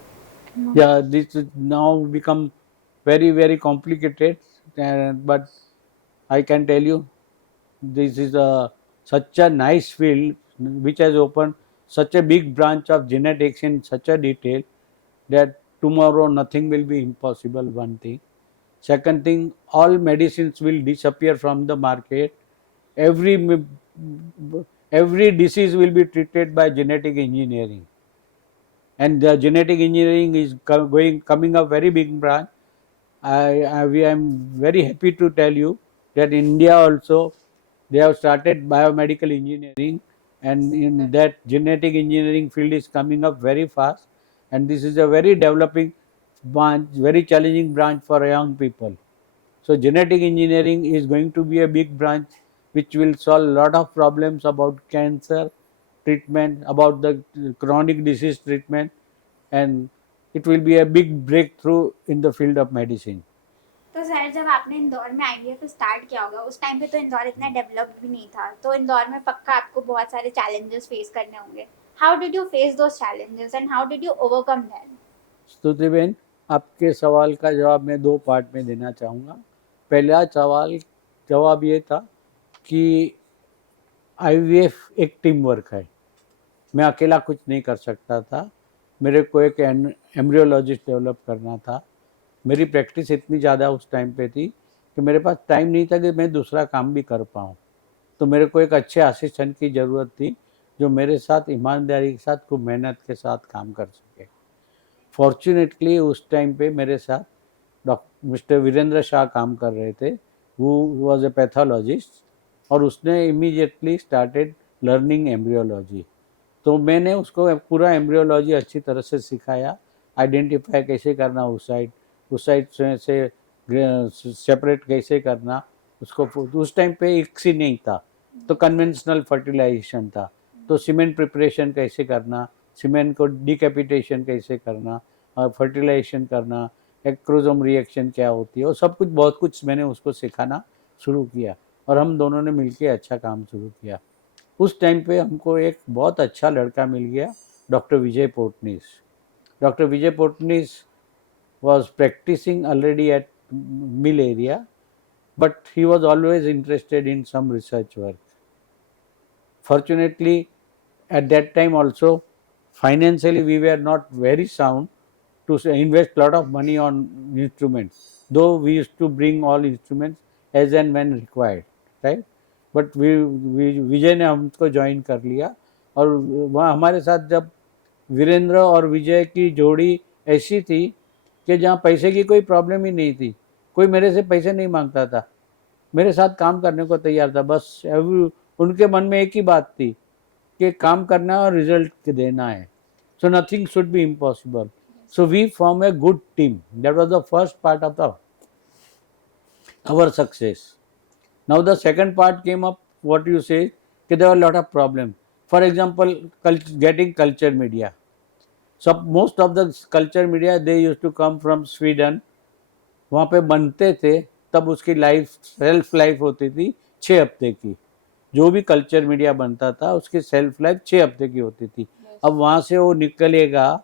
Yeah, this is now become very complicated, but I can tell you this is such a nice field which has opened such a big branch of genetics in such a detail that tomorrow nothing will be impossible. One thing. Second thing, all medicines will disappear from the market. Every disease will be treated by genetic engineering, and the genetic engineering is coming up very big branch. I am very happy to tell you that India also, they have started biomedical engineering, and in that genetic engineering field is coming up very fast, and this is a very developing branch, very challenging branch for young people. So genetic engineering is going to be a big branch which will solve a lot of problems about cancer treatment, about the chronic disease treatment, and it will be a big breakthrough in the field of medicine. तो सर जब आपने इंदौर में आईवीएफ स्टार्ट किया होगा उस टाइम पे तो इंदौर इतना डेवलप्ड भी नहीं था, तो इंदौर में पक्का आपको बहुत सारे चैलेंजेस फेस करने होंगे. How did you face those challenges and how did you overcome them? Stutiben, आपके सवाल का जवाब मैं दो पार्ट में देना चाहूँगा. पहला सवाल जवाब ये था कि IVF एक टीम वर्क है. मैं अकेला कुछ नहीं कर सकता था. मेरे को एक एम्ब्रियोलॉजिस्ट डेवलप करना था. मेरी प्रैक्टिस इतनी ज़्यादा उस टाइम पे थी कि मेरे पास टाइम नहीं था कि मैं दूसरा काम भी कर पाऊँ. तो मेरे को एक अच्छे असिस्टेंट की ज़रूरत थी जो मेरे साथ ईमानदारी के साथ, खूब मेहनत के साथ काम कर सके. फॉर्चुनेटली उस टाइम पे मेरे साथ डॉक्टर मिस्टर वीरेंद्र शाह काम कर रहे थे. वो वॉज ए पैथोलॉजिस्ट और उसने इमीडिएटली स्टार्टेड लर्निंग एम्ब्रियोलॉजी. तो मैंने उसको पूरा एम्ब्रियोलॉजी अच्छी तरह से सिखाया. आइडेंटिफाई कैसे करना उस साइड से सेपरेट कैसे करना उसको. उस टाइम पे इक्सी नहीं था तो कन्वेंशनल फर्टिलाइजेशन था. तो सीमेंट प्रिपरेशन कैसे करना, सीमेंट को डिकैपिटेशन कैसे करना, और फर्टिलाइजेशन करना, एक्रोजोम रिएक्शन क्या होती है, और सब कुछ बहुत कुछ मैंने उसको सिखाना शुरू किया और हम दोनों ने मिलकर अच्छा काम शुरू किया. उस टाइम पे हमको एक बहुत अच्छा लड़का मिल गया, doctor Vijay Portnis. Doctor Vijay Portnis was practicing already at Mill area, but he was always interested in some research work. Fortunately, at that time also, financially we were not very sound to invest a lot of money on instruments, though we used to bring all instruments as and when required, right? But विजय ने हमको ज्वाइन कर लिया और वहाँ हमारे साथ जब वीरेंद्र और विजय की जोड़ी ऐसी थी कि जहाँ पैसे की कोई प्रॉब्लम ही नहीं थी. कोई मेरे से पैसे नहीं मांगता था, मेरे साथ काम करने को तैयार था. बस उनके मन में एक ही बात थी कि काम करना और रिजल्ट देना है. So nothing should be impossible. So we form a good team. That was the first part of our success. Now the second part came up, what you say, कि there were a lot of problems. For example, getting culture media. So most of the culture media they used to come from Sweden. वहाँ पे बनते थे तब उसकी सेल्फ लाइफ होती थी 6 हफ्ते की. जो भी कल्चर मीडिया बनता था उसकी सेल्फ लाइफ 6 हफ्ते की होती थी. अब वहाँ से वो निकलेगा,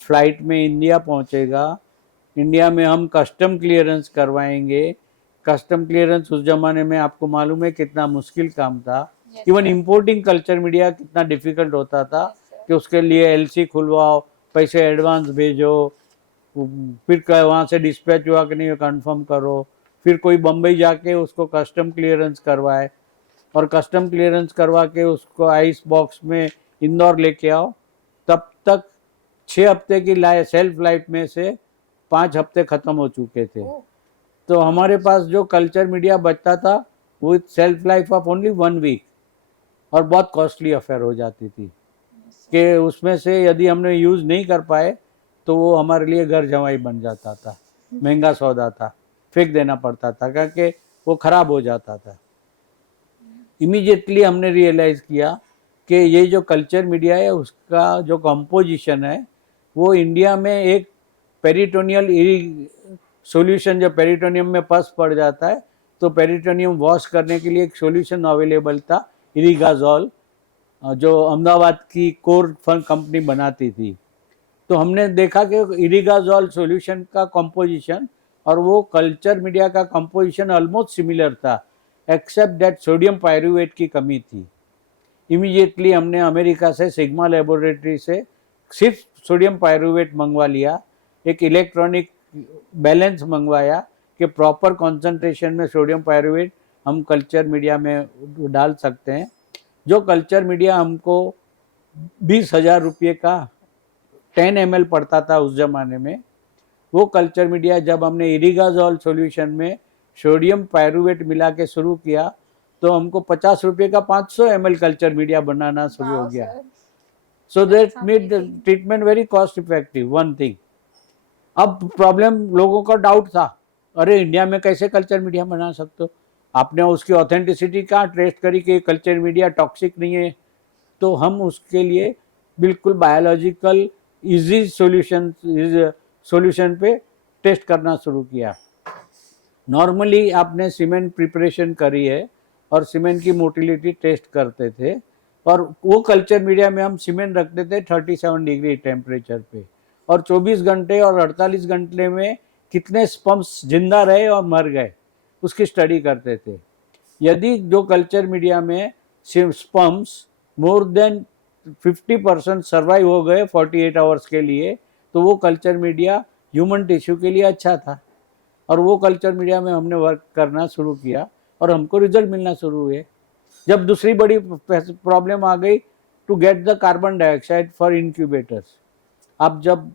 फ्लाइट में इंडिया पहुँचेगा, इंडिया में हम कस्टम क्लियरेंस करवाएंगे. कस्टम क्लियरेंस उस जमाने में आपको मालूम है कितना मुश्किल काम था. इवन इम्पोर्टिंग कल्चर मीडिया कितना डिफिकल्ट होता था कि उसके लिए LC खुलवाओ, पैसे एडवांस भेजो, फिर वहाँ से डिस्पैच हुआ कि नहीं कंफर्म करो, फिर कोई बम्बई जाके उसको कस्टम क्लियरेंस करवाए और कस्टम क्लियरेंस करवा के उसको आइस बॉक्स में इंदौर लेके आओ. तब तक 6 हफ्ते की सेल्फ लाइफ में से 5 हफ्ते ख़त्म हो चुके थे. तो हमारे पास जो कल्चर मीडिया बचता था वो shelf life of only 1 week और बहुत कॉस्टली अफेयर हो जाती थी कि उसमें से यदि हमने यूज़ नहीं कर पाए तो वो हमारे लिए घर जमाई बन जाता था. महंगा सौदा था, फेंक देना पड़ता था क्योंकि वो ख़राब हो जाता था. इमीडिएटली हमने रियलाइज़ किया कि ये जो कल्चर मीडिया है उसका जो कंपोजिशन है वो इंडिया में एक पेरिटोनियल सॉल्यूशन, जो पेरिटोनियम में पस पड़ जाता है तो पेरिटोनियम वॉश करने के लिए एक सॉल्यूशन अवेलेबल था, इरिगाजोल, जो अहमदाबाद की कोर कंपनी बनाती थी। तो हमने देखा कि इरिगाजोल सॉल्यूशन का कंपोजिशन और वो कल्चर मीडिया का कंपोजिशन ऑलमोस्ट सिमिलर था, एक्सेप्ट दैट सोडियम पायरुवेट की कमी थी। इमीडिएटली हमने अमेरिका से सिग्मा लेबोरेटरी से सिर्फ सोडियम पायरुवेट मंगवा लिया, एक इलेक्ट्रॉनिक बैलेंस मंगवाया कि प्रॉपर कॉन्सेंट्रेशन में सोडियम पायरुवेट हम कल्चर मीडिया में डाल सकते हैं। जो कल्चर मीडिया हमको 20,000 रुपये का 10 ml पड़ता था उस ज़माने में, वो कल्चर मीडिया जब हमने इरिगाजोल सॉल्यूशन में सोडियम पायरुवेट मिला के शुरू किया तो हमको 50 रुपये का 500 ml कल्चर मीडिया बनाना शुरू हो गया। So that made the treatment very cost effective, one thing. अब प्रॉब्लम, लोगों का डाउट था, अरे इंडिया में कैसे कल्चर मीडिया बना सकते हो, आपने उसकी ऑथेंटिसिटी कहाँ टेस्ट करी कि कल्चर मीडिया टॉक्सिक नहीं है। तो हम उसके लिए बिल्कुल बायोलॉजिकल इजी सॉल्यूशन पे टेस्ट करना शुरू किया। नॉर्मली आपने सीमेंट प्रिपरेशन करी है और सीमेंट की मोटिलिटी टेस्ट करते थे, और वो कल्चर मीडिया में हम सीमेंट रखते थे 37 डिग्री टेम्परेचर पे, और 24 घंटे और 48 घंटे में कितने स्पम्स जिंदा रहे और मर गए उसकी स्टडी करते थे। यदि जो कल्चर मीडिया में स्पम्स मोर देन 50% सर्वाइव हो गए 48 आवर्स के लिए, तो वो कल्चर मीडिया ह्यूमन टिश्यू के लिए अच्छा था, और वो कल्चर मीडिया में हमने वर्क करना शुरू किया और हमको रिजल्ट मिलना शुरू हुए। जब दूसरी बड़ी प्रॉब्लम आ गई to get the carbon dioxide for incubators. आप जब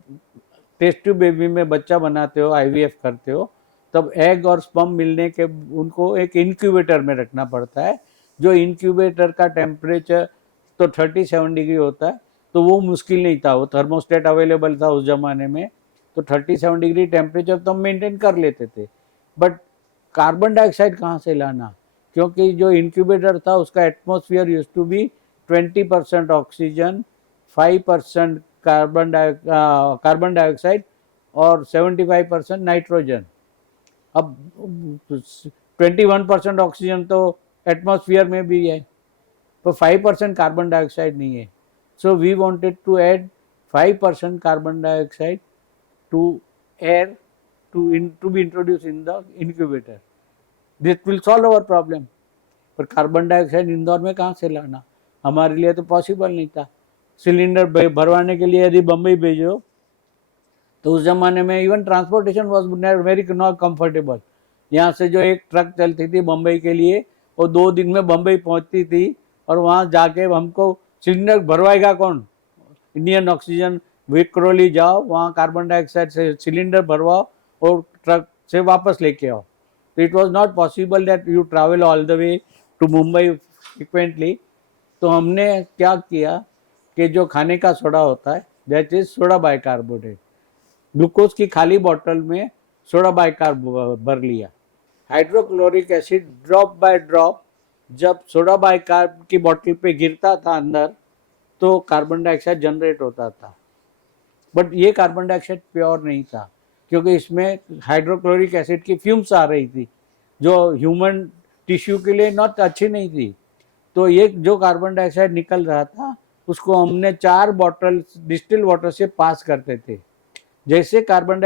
टेस्ट ट्यूब बेबी में बच्चा बनाते हो, IVF करते हो, तब एग और स्पर्म मिलने के उनको एक इनक्यूबेटर में रखना पड़ता है, जो इनक्यूबेटर का टेम्परेचर तो 37 डिग्री होता है। तो वो मुश्किल नहीं था, वो थर्मोस्टेट अवेलेबल था उस ज़माने में, तो 37 डिग्री टेम्परेचर तो हम मेंटेन कर लेते थे। बट कार्बन डाइऑक्साइड कहाँ से लाना, क्योंकि जो इनक्यूबेटर था उसका atmosphere used to be 20% oxygen, 5% carbon dioxide और 75% नाइट्रोजन। अब 21% ऑक्सीजन तो एटमॉस्फेयर में भी है, तो 5% कार्बन डाइऑक्साइड नहीं है। So we wanted to add 5% carbon dioxide to air to be introduced in the incubator. This will solve our problem. पर कार्बन डाइऑक्साइड इंदौर में कहाँ से लाना, हमारे लिए तो पॉसिबल नहीं था। सिलेंडर भरवाने के लिए यदि बम्बई भेजो तो उस जमाने में even transportation was very not comfortable. यहाँ से जो एक ट्रक चलती थी बम्बई के लिए, वो 2 दिन में बम्बई पहुँचती थी, और वहाँ जाके हमको सिलेंडर भरवाएगा कौन, इंडियन ऑक्सीजन विक्रोली जाओ, वहाँ कार्बन डाइऑक्साइड से सिलेंडर भरवाओ और ट्रक से वापस लेके आओ। तो it was not possible that you travel all the way to Mumbai frequently. तो हमने क्या किया कि जो खाने का सोडा होता है, that is soda bicarbonate, glucose की खाली बोतल में सोडा बाइकार्ब भर लिया। Hydrochloric acid drop by drop जब सोडा बाइकार्ब की बोतल पे गिरता था अंदर, तो कार्बन डाइऑक्साइड जनरेट होता था। बट ये कार्बन डाइऑक्साइड प्योर नहीं था, क्योंकि इसमें हाइड्रोक्लोरिक एसिड की फ्यूम्स आ रही थी, जो ह्यूमन टिश्यू के लिए नॉट अच्छी नहीं थी। तो ये जो कार्बन डाइऑक्साइड निकल रहा था उसको हमने 4 बॉटल डिस्टिल वाटर से पास करते थे। जैसे कार्बन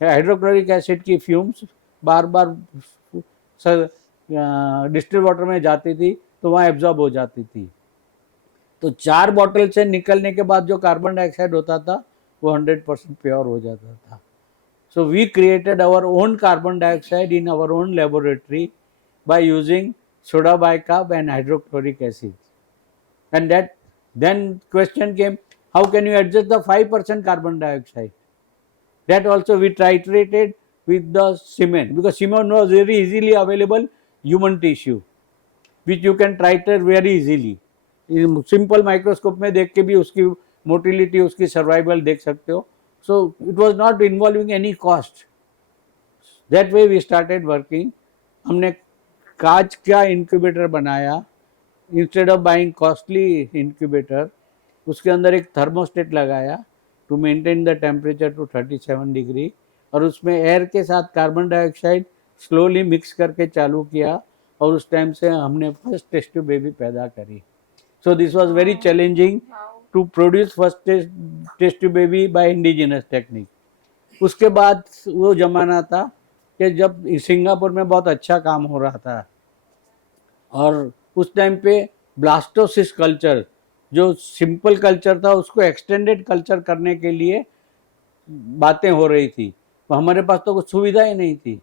हाइड्रोक्लोरिक एसिड की फ्यूम्स बार बार डिस्टिल वाटर में जाती थी तो वहाँ एब्जॉर्ब हो जाती थी। तो 4 बॉटल से निकलने के बाद जो कार्बन डाइऑक्साइड होता था वो 100% प्योर हो जाता था। So we created our own carbon dioxide in our own laboratory by using soda bicarb and hydrochloric acid. And that then question came, how can you adjust the 5% carbon dioxide? That also we titrated with the cement, because cement was very easily available human tissue, which you can titrate very easily. Simple microscope में देख के भी उसकी मोटिलिटी, उसकी सर्वाइवल देख सकते हो। So it was not involving any cost. That way we started working. हमने कांच का इंक्यूबेटर बनाया, instead of buying costly incubator, उसके अंदर एक थर्मोस्टेट लगाया to maintain the temperature to 37 degree, और उसमें एयर के साथ कार्बन डाइऑक्साइड स्लोली मिक्स करके चालू किया, और उस टाइम से हमने फर्स्ट टेस्ट ट्यूब बेबी पैदा करी. So this was very challenging to produce first test tube baby by indigenous technique. उसके बाद वो ज़माना था कि जब सिंगापुर में बहुत अच्छा काम हो रहा था, और उस टाइम पे ब्लास्टोसिस्ट कल्चर, जो सिंपल कल्चर था, उसको एक्सटेंडेड कल्चर करने के लिए बातें हो रही थी. तो हमारे पास तो कुछ सुविधा ही नहीं थी,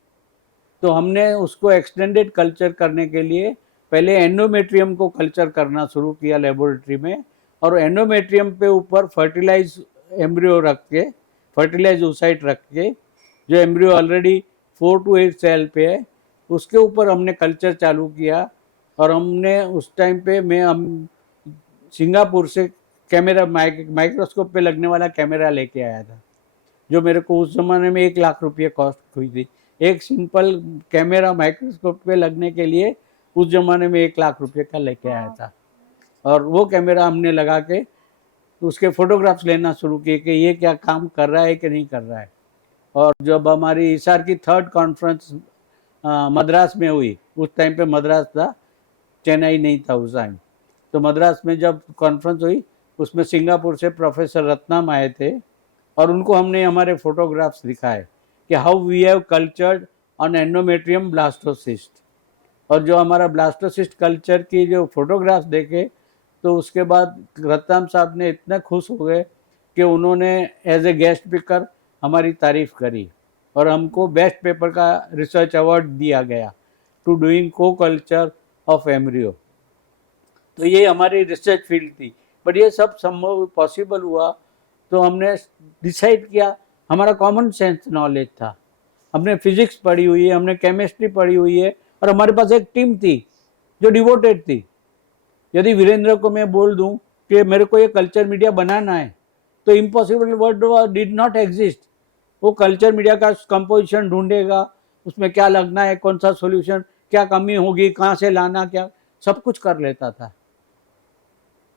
तो हमने उसको एक्सटेंडेड कल्चर करने के लिए पहले एंडोमेट्रियम को कल्चर करना शुरू किया लेबोरेटरी में, और एंडोमेट्रियम पे ऊपर फर्टिलाइज एम्ब्रियो रख के, फर्टिलाइज ओसाइट रख के, जो एम्ब्रियो ऑलरेडी 4 to 8 सेल पे है, उसके ऊपर हमने कल्चर चालू किया. और हमने उस टाइम पे हम सिंगापुर से कैमरा माइक्रोस्कोप पे लगने वाला कैमरा लेके आया था, जो मेरे को उस ज़माने में 1 लाख रुपये कॉस्ट हुई थी. एक सिंपल कैमरा माइक्रोस्कोप पे लगने के लिए उस ज़माने में 1 लाख रुपये का लेके आया था. और वो कैमरा हमने लगा के उसके फोटोग्राफ्स लेना शुरू किए कि ये क्या काम कर रहा है कि नहीं कर रहा है. और जब हमारी ईसार की 3rd कॉन्फ्रेंस मद्रास में हुई, उस टाइम पे मद्रास था, चेन्नई नहीं था उस टाइम, तो मद्रास में जब कॉन्फ्रेंस हुई, उसमें सिंगापुर से प्रोफेसर रत्नम आए थे, और उनको हमने हमारे फोटोग्राफ्स दिखाए कि how we have cultured on endometrium blastocyst. और जो हमारा ब्लास्टोसिस्ट कल्चर की जो फोटोग्राफ्स देखे, तो उसके बाद रत्नम साहब ने इतने खुश हो गए कि उन्होंने एज ए गेस्ट स्पीकर हमारी तारीफ करी, और हमको बेस्ट पेपर का रिसर्च अवार्ड दिया गया टू डूइंग को कल्चर ऑफ एम्ब्रियो. तो ये हमारी रिसर्च फील्ड थी, बट ये सब संभव पॉसिबल हुआ तो हमने डिसाइड किया. हमारा कॉमन सेंस नॉलेज था, हमने फिजिक्स पढ़ी हुई है, हमने केमिस्ट्री पढ़ी हुई है, और हमारे पास एक टीम थी जो डिवोटेड थी. यदि वीरेंद्र को मैं बोल दूं कि मेरे को ये कल्चर मीडिया बनाना है, तो impossible word did not exist. वो कल्चर मीडिया का कंपोजिशन ढूंढेगा, उसमें क्या लगना है, कौन सा सॉल्यूशन, क्या कमी होगी, कहाँ से लाना, क्या सब कुछ कर लेता था.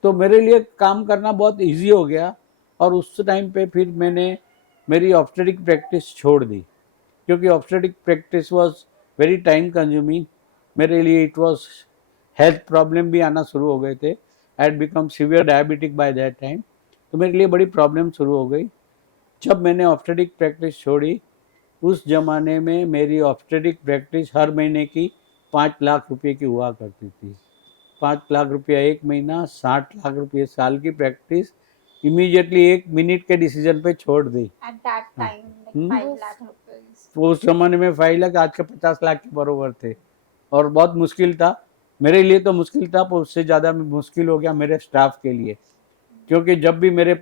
तो मेरे लिए काम करना बहुत इजी हो गया. और उस टाइम पे फिर मैंने मेरी ऑब्स्टेट्रिक प्रैक्टिस छोड़ दी, क्योंकि obstetric practice was very time consuming. मेरे लिए इट वाज हेल्थ प्रॉब्लम भी आना शुरू हो गए थे. I had become severe diabetic by that time, तो मेरे लिए बड़ी प्रॉब्लम शुरू हो गई. जब मैंने ऑब्स्टेट्रिक प्रैक्टिस छोड़ी, उस ज़माने में मेरी ऑब्स्टेट्रिक प्रैक्टिस हर महीने की 5 लाख रुपए की हुआ करती थी. 5 लाख रुपया एक महीना, 60 लाख रुपये साल की प्रैक्टिस इमीडिएटली 1 मिनट के डिसीजन पे छोड़ दी. At that time, like 5 lakh rupees. तो उस ज़माने में 5 लाख आज के 50 लाख के बराबर थे, और बहुत मुश्किल था. मेरे लिए तो मुश्किल था, पर उससे ज़्यादा मुश्किल हो गया मेरे स्टाफ के लिए, क्योंकि जब भी मेरे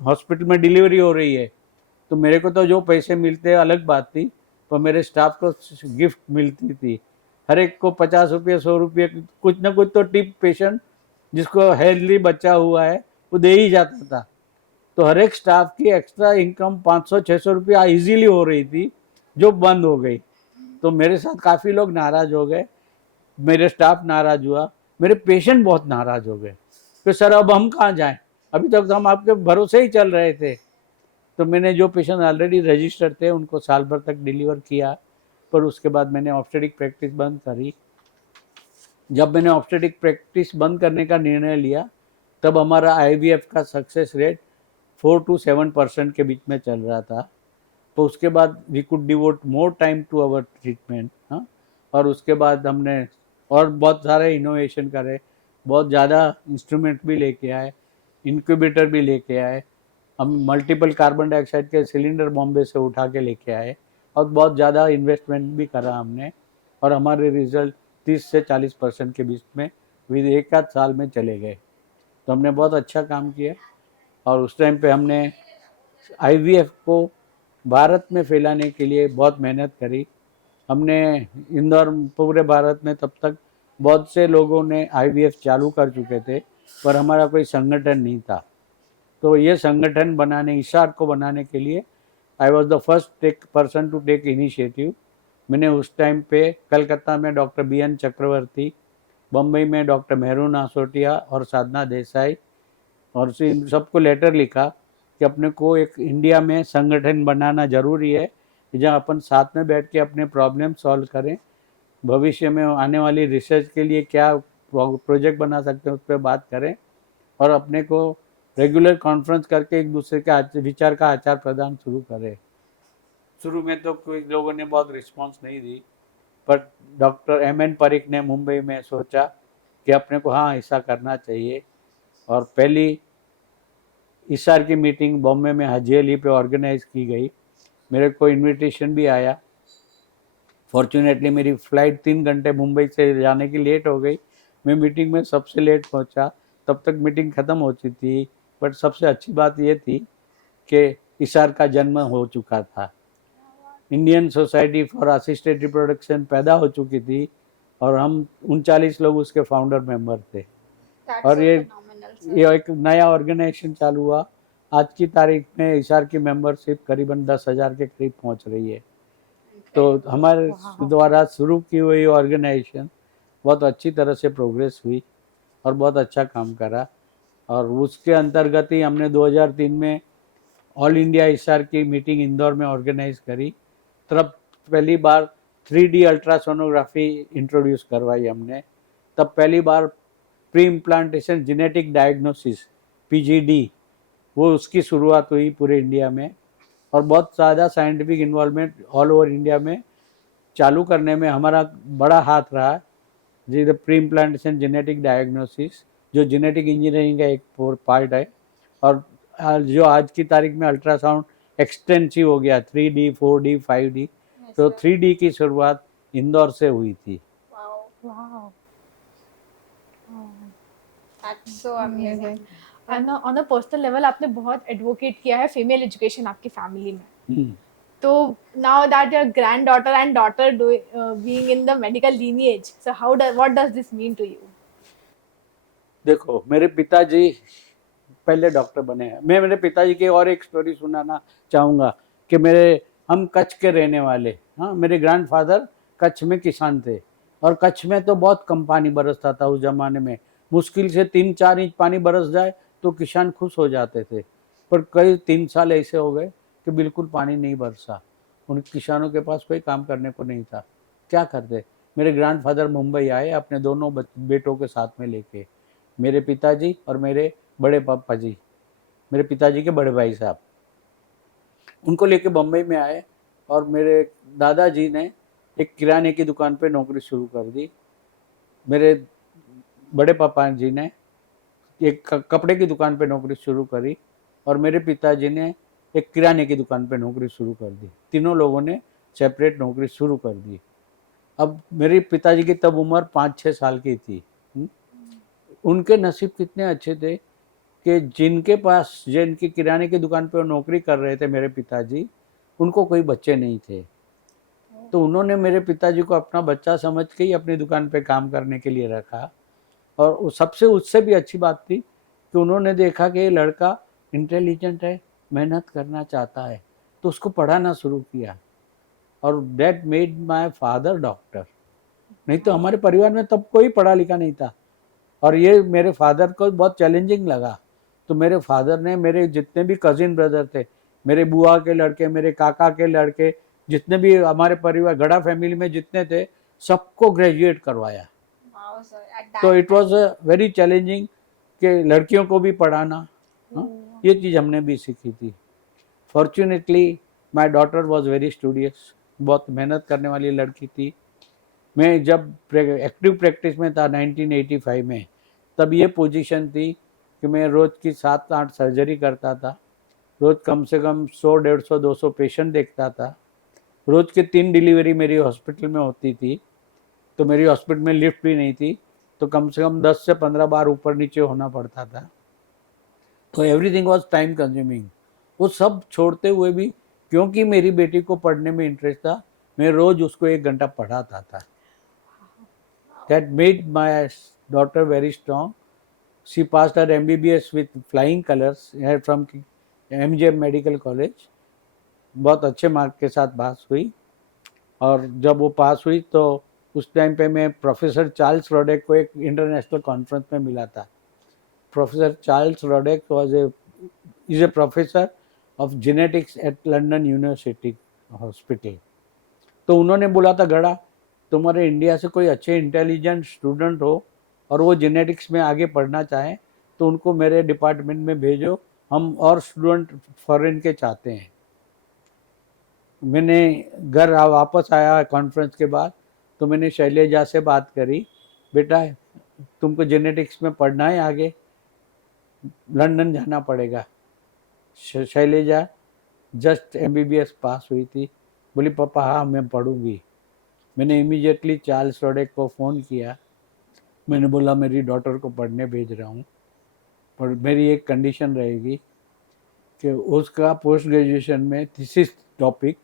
हॉस्पिटल में डिलीवरी हो रही है, तो मेरे को तो जो पैसे मिलते हैं अलग बात थी, पर मेरे स्टाफ को गिफ्ट मिलती थी. हर एक को 50 रुपये 100 रुपये कुछ ना कुछ तो टिप पेशेंट जिसको हेल्दी बच्चा हुआ है वो दे ही जाता था. तो हर एक स्टाफ की एक्स्ट्रा इनकम 500-600 रुपया ईजीली हो रही थी, जो बंद हो गई. तो मेरे साथ काफ़ी लोग नाराज़ हो गए, मेरे स्टाफ नाराज़ हुआ, मेरे पेशेंट बहुत नाराज़ हो गए कि सर अब हम कहाँ जाएं, अभी तक तो हम आपके भरोसे ही चल रहे थे. तो मैंने जो पेशेंट ऑलरेडी रजिस्टर्ड थे उनको साल भर तक डिलीवर किया, पर उसके बाद मैंने ऑब्स्टेट्रिक प्रैक्टिस बंद करी. जब मैंने ऑब्स्टेट्रिक प्रैक्टिस बंद करने का निर्णय लिया, तब हमारा IVF का सक्सेस रेट 4 to 7% के बीच में चल रहा था. तो उसके बाद we could devote more time to our treatment. हाँ, और उसके बाद हमने और बहुत सारे इनोवेशन करे, बहुत ज़्यादा इंस्ट्रूमेंट भी लेके आए, इंक्यूबेटर भी लेके आए, हम मल्टीपल कार्बन डाइऑक्साइड के सिलेंडर बॉम्बे से उठा के लेके आए, और बहुत ज़्यादा इन्वेस्टमेंट भी करा हमने, और हमारे रिजल्ट 30 से 40% के बीच में विद 1 आध साल में चले गए. तो हमने बहुत अच्छा काम किया. और उस टाइम पे हमने IVF को भारत में फैलाने के लिए बहुत मेहनत करी. हमने इंदौर, पूरे भारत में तब तक बहुत से लोगों ने IVF चालू कर चुके थे, पर हमारा कोई संगठन नहीं था. तो ये संगठन बनाने, ईसार को बनाने के लिए I was the first person to take initiative. मैंने उस टाइम पे कलकत्ता में डॉक्टर BN चक्रवर्ती, बम्बई में डॉक्टर मेहरून आसोटिया और साधना देसाई, और इन सबको लेटर लिखा कि अपने को एक इंडिया में संगठन बनाना जरूरी है जहाँ अपन साथ में बैठ के अपने प्रॉब्लम सॉल्व करें, भविष्य में आने वाली रिसर्च के लिए क्या प्रोजेक्ट बना सकते हैं उस पर बात करें, और अपने को रेगुलर कॉन्फ्रेंस करके एक दूसरे के विचार का आचार प्रदान शुरू करें। शुरू में तो कोई लोगों ने बहुत रिस्पांस नहीं दी, पर डॉक्टर M.N. परीख ने मुंबई में सोचा कि अपने को हाँ ऐसा करना चाहिए, और पहली ISAR की मीटिंग बॉम्बे में हाजी अली पे ऑर्गेनाइज की गई। मेरे को इनविटेशन भी आया। फॉर्चुनेटली मेरी फ्लाइट 3 घंटे मुंबई से जाने की लेट हो गई। मैं मीटिंग में सबसे लेट पहुंचा, तब तक मीटिंग ख़त्म हो चुकी थी। बट सबसे अच्छी बात ये थी कि ISAR का जन्म हो चुका था, Indian society for assisted reproduction पैदा हो चुकी थी, और हम 39 लोग उसके फाउंडर मेंबर थे। That's और so ये phenomenal, sir. ये एक नया ऑर्गेनाइजेशन चालू हुआ। आज की तारीख में ISAR की मेंबरशिप करीबन 10,000 के करीब पहुंच रही है। तो हमारे द्वारा शुरू की हुई ऑर्गेनाइजेशन बहुत अच्छी तरह से प्रोग्रेस हुई और बहुत अच्छा काम करा, और उसके अंतर्गत ही हमने 2003 में ऑल इंडिया ISAR की मीटिंग इंदौर में ऑर्गेनाइज करी। तब पहली बार 3D अल्ट्रासोनोग्राफी इंट्रोड्यूस करवाई हमने। तब पहली बार pre implantation genetic diagnosis PGD वो उसकी शुरुआत हुई पूरे इंडिया में, और बहुत ज़्यादा scientific involvement all over India में चालू करने में हमारा बड़ा हाथ रहा। जी the pre implantation genetic diagnosis जो जेनेटिक इंजीनियरिंग का एक पार्ट है, और जो आज की तारीख में अल्ट्रासाउंड एक्सटेंसिव हो गया 3D 4D 5D। तो 3D की शुरुआत इंदौर से हुई थी। Wow. That's so amazing. And on a personal level आपने बहुत एडवोकेट किया है फीमेल एजुकेशन आपकी फैमिली में। तो now that your granddaughter and daughter being in the medical lineage, so what does this mean to you? देखो, मेरे पिताजी पहले डॉक्टर बने हैं। मैं मेरे पिताजी की और एक स्टोरी सुनाना चाहूँगा कि हम कच्छ के रहने वाले। हाँ, मेरे ग्रैंडफादर कच्छ में किसान थे, और कच्छ में तो बहुत कम पानी बरसता था उस ज़माने में। मुश्किल से 3-4 इंच पानी बरस जाए तो किसान खुश हो जाते थे, पर कई 3 साल ऐसे हो गए कि बिल्कुल पानी नहीं बरसा। उन किसानों के पास कोई काम करने को नहीं था, क्या करते। मेरे ग्रैंडफादर मुंबई आए अपने दोनों बेटों के साथ में लेके, मेरे पिताजी और मेरे बड़े पापा जी, मेरे पिताजी के बड़े भाई साहब, उनको लेके बम्बई में आए। और मेरे दादाजी ने एक किराने की दुकान पे नौकरी शुरू कर दी। मेरे बड़े पापा जी ने एक कपड़े की दुकान पे नौकरी शुरू करी, और मेरे पिताजी ने एक किराने की दुकान पे नौकरी शुरू कर दी। तीनों लोगों ने सेपरेट नौकरी शुरू कर दी। अब मेरे पिताजी की तब उम्र 5-6 साल की थी। उनके नसीब कितने अच्छे थे कि जिनकी किराने की दुकान पे नौकरी कर रहे थे मेरे पिताजी, उनको कोई बच्चे नहीं थे। तो उन्होंने मेरे पिताजी को अपना बच्चा समझ के ही अपनी दुकान पे काम करने के लिए रखा। और उससे भी अच्छी बात थी कि उन्होंने देखा कि ये लड़का इंटेलिजेंट है, मेहनत करना चाहता है, तो उसको पढ़ाना शुरू किया। और that made my father doctor. नहीं तो हमारे परिवार में तब कोई पढ़ा लिखा नहीं था, और ये मेरे फादर को बहुत चैलेंजिंग लगा। तो मेरे फादर ने मेरे जितने भी कजिन ब्रदर थे, मेरे बुआ के लड़के, मेरे काका के लड़के, जितने भी हमारे परिवार गढ़ा फैमिली में जितने थे, सबको ग्रेजुएट करवाया। Wow, sir. At that तो it time. Was very challenging कि लड़कियों को भी पढ़ाना। ये चीज़ हमने भी सीखी थी। Fortunately my daughter was very studious, बहुत मेहनत करने वाली लड़की थी। मैं जब एक्टिव प्रैक्टिस में था 1985 में, तब ये पोजीशन थी कि मैं रोज़ की 7-8 सर्जरी करता था, रोज़ कम से कम 100, 150, 200 पेशेंट देखता था। रोज़ के 3 डिलीवरी मेरी हॉस्पिटल में होती थी। तो मेरी हॉस्पिटल में लिफ्ट भी नहीं थी, तो कम से कम 10 से 15 बार ऊपर नीचे होना पड़ता था। तो एवरीथिंग वाज टाइम कंज्यूमिंग। वो सब छोड़ते हुए भी, क्योंकि मेरी बेटी को पढ़ने में इंटरेस्ट था, मैं रोज़ उसको 1 घंटा पढ़ाता था। That made my daughter very strong. She passed her MBBS with flying colours from MGM medical college. बहुत अच्छे मार्क के साथ पास हुई। और जब वो पास हुई तो उस टाइम पे मैं प्रोफेसर चार्ल्स रोडेक को एक इंटरनेशनल कॉन्फ्रेंस में मिला था। Professor Charles Rodeck was a is a professor of genetics at London University Hospital. तो उन्होंने बोला था गड़ा, तुम्हारे इंडिया से कोई अच्छे इंटेलिजेंट स्टूडेंट हो और वो जेनेटिक्स में आगे पढ़ना चाहें तो उनको मेरे डिपार्टमेंट में भेजो, हम और स्टूडेंट फॉरेन के चाहते हैं। मैंने घर वापस आया कॉन्फ्रेंस के बाद, तो मैंने शैलेजा से बात करी, बेटा तुमको जेनेटिक्स में पढ़ना है आगे, लंदन जाना पड़ेगा। शैलेजा जस्ट MBBS पास हुई थी, बोली पापा हाँ मैं पढ़ूंगी। मैंने इमीडिएटली चार्ल्स रोडेक को फ़ोन किया, मैंने बोला मेरी डॉटर को पढ़ने भेज रहा हूँ, पर मेरी एक कंडीशन रहेगी कि उसका पोस्ट ग्रेजुएशन में thesis topic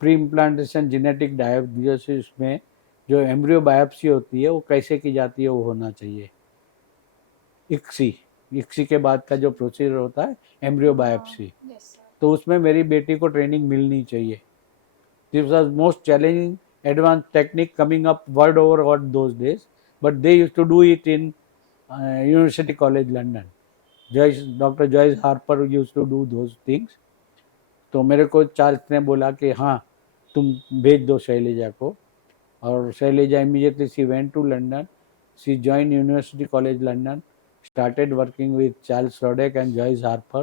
pre implantation genetic diagnosis में जो एम्ब्रियो बायोप्सी होती है वो कैसे की जाती है वो होना चाहिए। इक्सी के बाद का जो प्रोसीजर होता है एम्ब्रियो बायोप्सी, तो उसमें मेरी बेटी को ट्रेनिंग मिलनी चाहिए। This was most challenging advance technique coming up world over at those days, but they used to do it in University College London. Doctor Joyce Harper used to do those things. तो मेरे को चार्ल्स ने बोला कि हाँ तुम भेज दो शैलेजा को, और Shailaja immediately she went to London, she join University College London, started working with Charles Rodek and Joyce Harper.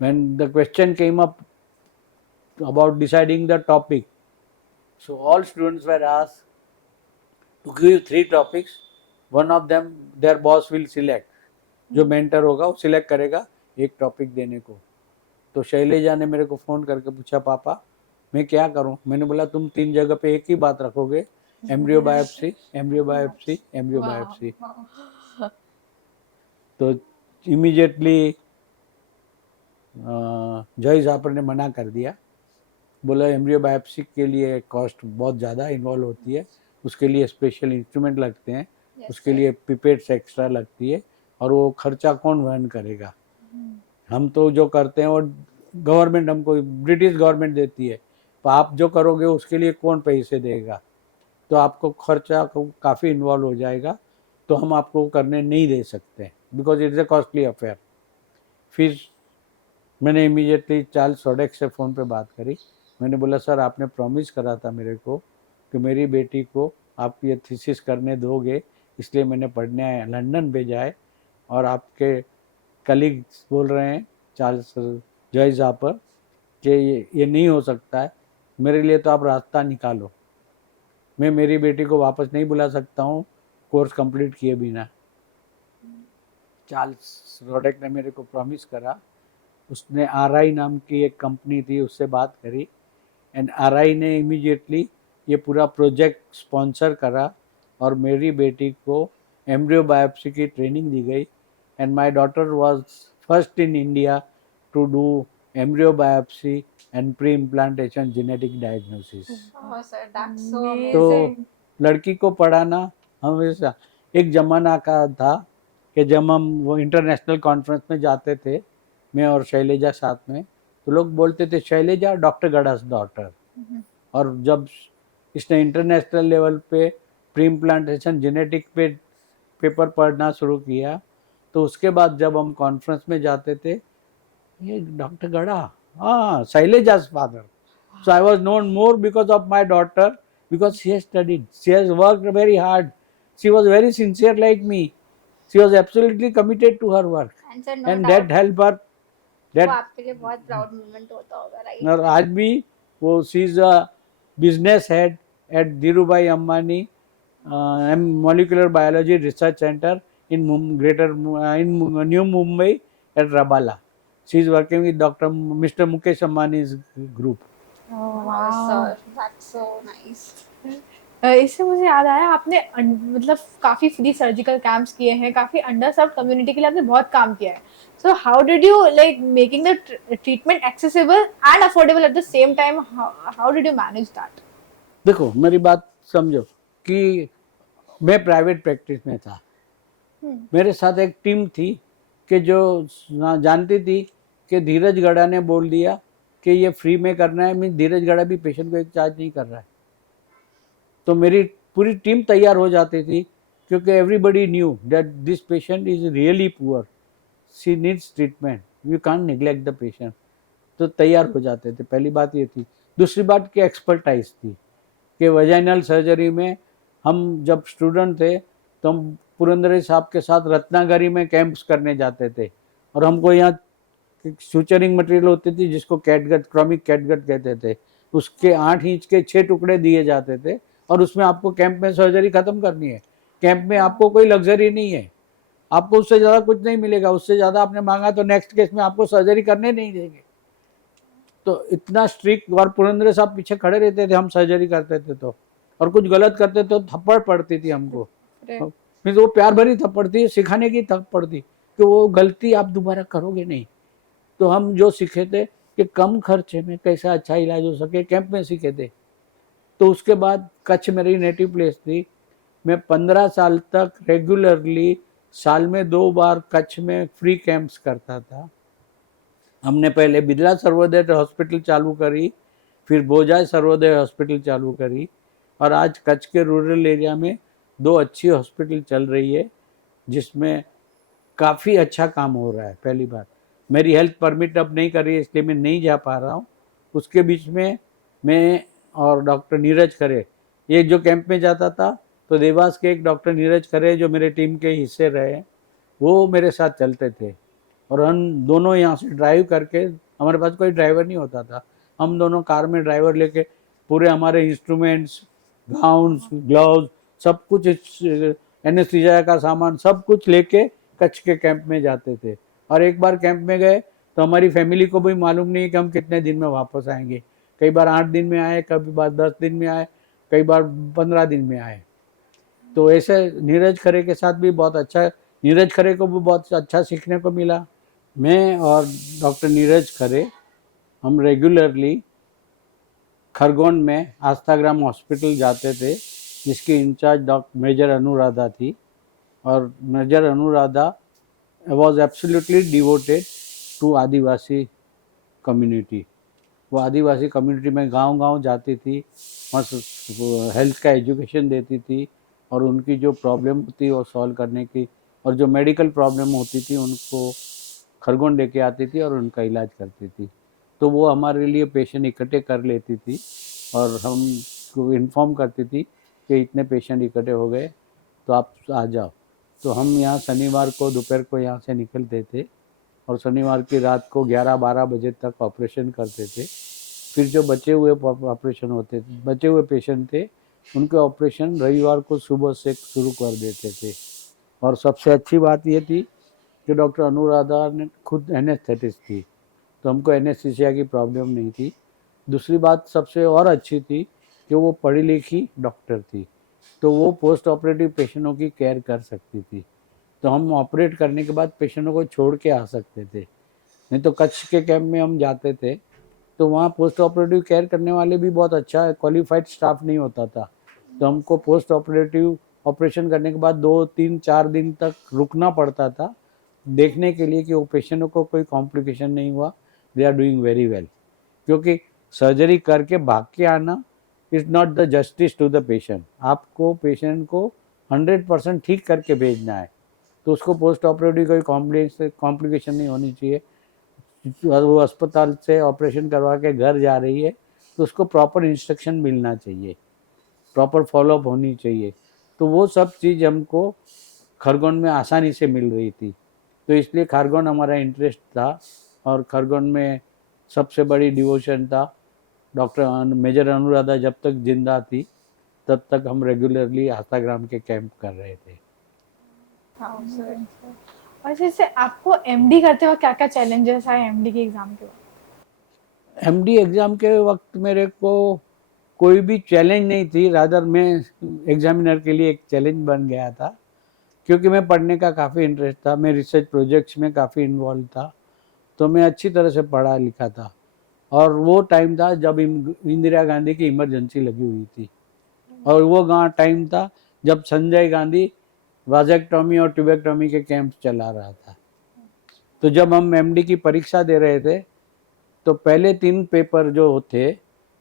When the question came up about deciding the topic, so all students were asked to give 3 topics. One of them their boss will select. जो मेंटर होगा वो सिलेक्ट करेगा एक टॉपिक देने को। तो शैलेजा ने मेरे को फ़ोन करके पूछा पापा मैं क्या करूं? मैंने बोला तुम 3 जगह पे एक ही बात रखोगे, embryo biopsy, embryo biopsy, embryo biopsy. तो इमीडिएटली जॉयस हार्पर ने मना कर दिया, बोला एम्ब्रियो बायोप्सी के लिए कॉस्ट बहुत ज़्यादा इन्वॉल्व होती है, उसके लिए स्पेशल इंस्ट्रूमेंट लगते हैं, उसके लिए पिपेट्स एक्स्ट्रा लगती है, और वो खर्चा कौन वहन करेगा? हम तो जो करते हैं वो गवर्नमेंट हमको, ब्रिटिश गवर्नमेंट देती है, तो आप जो करोगे उसके लिए कौन पैसे देगा? तो आपको खर्चा काफ़ी इन्वॉल्व हो जाएगा, तो हम आपको करने नहीं दे सकते because it's a costly affair. फिर मैंने इमीडिएटली चार्ल्स रोडेक से फ़ोन पे बात करी, मैंने बोला सर आपने प्रॉमिस करा था मेरे को कि मेरी बेटी को आप ये थीसिस करने दोगे, इसलिए मैंने पढ़ने लंदन भेजा है, और आपके कलीग्स बोल रहे हैं चार्ल्स जॉयस हार्पर कि ये नहीं हो सकता है, मेरे लिए तो आप रास्ता निकालो। मैं मेरी बेटी को वापस नहीं बुला सकता हूँ कोर्स कंप्लीट किए बिना। चार्ल्स रोडेक ने मेरे को प्रॉमिस करा, उसने RI नाम की एक कंपनी थी उससे बात करी, एंड RI ने इमीडिएटली ये पूरा प्रोजेक्ट स्पॉन्सर करा, और मेरी बेटी को एम्ब्रियो बायोप्सी की ट्रेनिंग दी गई, and my daughter was first in India to do embryo biopsy and pre implantation genetic diagnosis. तो लड़की को पढ़ाना हमेशा, एक ज़माना का था कि जब हम वो इंटरनेशनल कॉन्फ्रेंस में जाते थे, मैं और शैलेजा साथ में, तो लोग बोलते थे शैलेजा डॉक्टर गडास डॉटर, और जब इसने इंटरनेशनल लेवल पे प्री इम्प्लांटेशन जेनेटिक पे पेपर पढ़ना शुरू किया, तो उसके बाद जब हम कॉन्फ्रेंस में जाते थे, ये डॉक्टर गड़ा, हाँ शैलेजा's father. So I was known more because of my daughter, because she has studied, she has worked very hard, she was very sincere like me, she was absolutely committed to her work, and that helped her. वो That आपके लिए बहुत प्राउड मोमेंट होता होगा, राइट? और आज भी वो she is a business head at Dhirubhai Ambani molecular biology research center in New Mumbai at Rabala. She is working with Mr. Mukesh Ambani's group. Sir, that's so nice. इससे मुझे याद आया आपने मतलब काफ़ी फ्री सर्जिकल कैंप्स किए हैं, काफ़ी अंडर सर्व कम्युनिटी के लिए आपने बहुत काम किया है। So how did you like making the treatment accessible and affordable at the same time, how did you manage that? देखो मेरी बात समझो कि मैं प्राइवेट प्रैक्टिस में था, मेरे साथ एक टीम थी कि जो जानती थी कि धीरज गड़ा ने बोल दिया कि ये फ्री में करना है, मीन धीरज गड़ा भी पेशेंट को एक चार्ज नहीं कर रहा है, तो मेरी पूरी टीम तैयार हो जाती थी, क्योंकि everybody knew that this patient is really poor, she needs treatment, you can't neglect the patient. तो तैयार हो जाते थे, पहली बात ये थी। दूसरी बात की एक्सपर्टाइज थी कि वजाइनल सर्जरी में हम जब स्टूडेंट थे तो हम पुरंदरे साहब के साथ रत्नागिरी में कैंप्स करने जाते थे, और हमको यहाँ सुचरिंग मटेरियल होती थी जिसको कैटगट, क्रॉमिक कैटगट कहते थे, उसके 8 इंच के 6 टुकड़े दिए जाते थे, और उसमें आपको कैंप में सर्जरी खत्म करनी है। कैंप में आपको कोई लग्जरी नहीं है, आपको उससे ज़्यादा कुछ नहीं मिलेगा, उससे ज़्यादा आपने मांगा तो नेक्स्ट केस में आपको सर्जरी करने नहीं देंगे। तो इतना स्ट्रिक्ट, और पुरंदरे साहब पीछे खड़े रहते थे, हम सर्जरी करते थे तो, और कुछ गलत करते तो थप्पड़ पड़ती थी हमको। मीन्स वो प्यार भरी थप्पड़ थी, सिखाने की थप्पड़ थी कि वो गलती आप दोबारा करोगे नहीं। तो हम जो सीखे थे कि कम खर्चे में कैसा अच्छा इलाज हो सके, कैंप में सीखे थे। तो उसके बाद कच्छ मेरी नेटिव प्लेस थी, मैं 15 साल तक रेगुलरली साल में 2 बार कच्छ में फ्री कैंप्स करता था। हमने पहले बिरला सर्वोदय हॉस्पिटल चालू करी, फिर बोजाय सर्वोदय हॉस्पिटल चालू करी, और आज कच्छ के रूरल एरिया में 2 अच्छी हॉस्पिटल चल रही है जिसमें काफ़ी अच्छा काम हो रहा है। पहली बात, मेरी हेल्थ परमिट अब नहीं कर रही है इसलिए मैं नहीं जा पा रहा हूँ। उसके बीच में मैं और डॉक्टर नीरज खरे, ये जो कैंप में जाता था तो देवास के एक डॉक्टर नीरज खरे जो मेरे टीम के हिस्से रहे, वो मेरे साथ चलते थे, और हम दोनों यहाँ से ड्राइव करके, हमारे पास कोई ड्राइवर नहीं होता था, हम दोनों कार में ड्राइवर लेके पूरे हमारे इंस्ट्रूमेंट्स, गाउन्स, ग्लव्स, सब कुछ, एनेस्थीसिया का सामान सब कुछ लेके कच्छ के कैंप में जाते थे। और एक बार कैंप में गए तो हमारी फैमिली को भी मालूम नहीं कि हम कितने दिन में वापस आएंगे। कई बार 8 दिन में आए, कभी बार 10 दिन में आए, कई बार 15 दिन में आए। तो ऐसे नीरज खरे के साथ भी बहुत अच्छा, नीरज खरे को भी बहुत अच्छा सीखने को मिला। मैं और डॉक्टर नीरज खरे हम रेगुलरली खरगोन में आस्थाग्राम हॉस्पिटल जाते थे, जिसकी इंचार्ज डॉक्टर मेजर अनुराधा थी, और major Anuradha was absolutely devoted to Adivasi community. वो आदिवासी कम्युनिटी में गांव-गांव जाती थी और हेल्थ का एजुकेशन देती थी, और उनकी जो प्रॉब्लम थी वो सॉल्व करने की, और जो मेडिकल प्रॉब्लम होती थी उनको खरगोन लेके आती थी और उनका इलाज करती थी। तो वो हमारे लिए पेशेंट इकट्ठे कर लेती थी और हमको इन्फॉर्म करती थी कि इतने पेशेंट इकट्ठे हो गए तो आप आ जाओ। तो हम यहाँ शनिवार को दोपहर को यहाँ से निकलते थे, और शनिवार की रात को 11-12 बजे तक ऑपरेशन करते थे। फिर जो बचे हुए ऑपरेशन होते थे, बचे हुए पेशेंट थे, उनके ऑपरेशन रविवार को सुबह से शुरू कर देते थे। और सबसे अच्छी बात ये थी कि डॉक्टर अनुराधा ने खुद एनेस्थेटिस्ट थी, तो हमको एनेस्थीसिया की प्रॉब्लम नहीं थी। दूसरी बात सबसे और अच्छी थी कि वो पढ़ी लिखी डॉक्टर थी, तो वो पोस्ट ऑपरेटिव पेशेंटों की केयर कर सकती थी। तो हम ऑपरेट करने के बाद पेशेंटों को छोड़ के आ सकते थे। नहीं तो कच्छ के कैंप में हम जाते थे तो वहाँ पोस्ट ऑपरेटिव केयर करने वाले भी बहुत अच्छा क्वालिफाइड स्टाफ नहीं होता था, तो हमको पोस्ट ऑपरेटिव ऑपरेशन करने के बाद 2-3-4 दिन तक रुकना पड़ता था देखने के लिए कि वो पेशेंटों को कोई कॉम्प्लिकेशन नहीं हुआ, they are doing very well. क्योंकि सर्जरी करके भाग के आना is not the justice to the patient. आपको पेशेंट को 100% ठीक करके भेजना है, तो उसको पोस्ट ऑपरेटिव कोई कॉम्प्लिकेशन नहीं होनी चाहिए। वो अस्पताल से ऑपरेशन करवा के घर जा रही है तो उसको प्रॉपर इंस्ट्रक्शन मिलना चाहिए, प्रॉपर फॉलोअप होनी चाहिए। तो वो सब चीज़ हमको खरगोन में आसानी से मिल रही थी, तो इसलिए खरगोन हमारा इंटरेस्ट था, और खरगोन में सबसे बड़ी डिवोशन था। डॉक्टर मेजर अनुराधा जब तक जिंदा थी तब तक हम रेगुलरली आस्थाग्राम के कैंप कर रहे थे। हाँ सर। और जैसे आपको एमडी करते वक्त क्या क्या चैलेंजेस आए एमडी के एग्जाम के वक्त? एमडी एग्ज़ाम के वक्त मेरे को कोई भी चैलेंज नहीं थी, रादर मैं एग्जामिनर के लिए एक चैलेंज बन गया था, क्योंकि मैं पढ़ने का काफ़ी इंटरेस्ट था, मैं रिसर्च प्रोजेक्ट्स में काफ़ी इन्वॉल्व था, तो मैं अच्छी तरह से पढ़ा लिखा था। और वो टाइम था जब इंदिरा गांधी की इमरजेंसी लगी हुई थी, और वो टाइम था जब संजय गांधी वाजेक्टोमी और ट्यूबेक्टोमी के कैंप चला रहा था। तो जब हम एमडी की परीक्षा दे रहे थे तो पहले 3 पेपर जो थे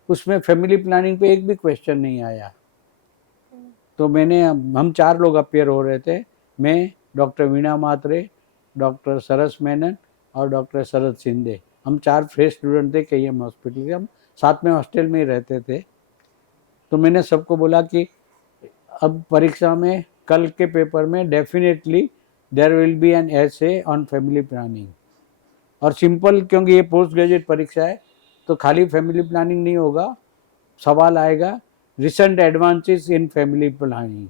उसमें फैमिली प्लानिंग पे एक भी क्वेश्चन नहीं आया। तो हम 4 लोग अपियर हो रहे थे, मैं, डॉक्टर वीणा मात्रे, डॉक्टर सरस मेनन और डॉक्टर शरद शिंदे, हम 4 फ्रेश स्टूडेंट थे KEM हॉस्पिटल के, हम साथ में हॉस्टल में ही रहते थे। तो मैंने सबको बोला कि अब परीक्षा में कल के पेपर में definitely there will be an essay on family planning, और सिंपल, क्योंकि ये पोस्ट ग्रेजुएट परीक्षा है तो खाली फैमिली प्लानिंग नहीं होगा, सवाल आएगा recent advances in family planning,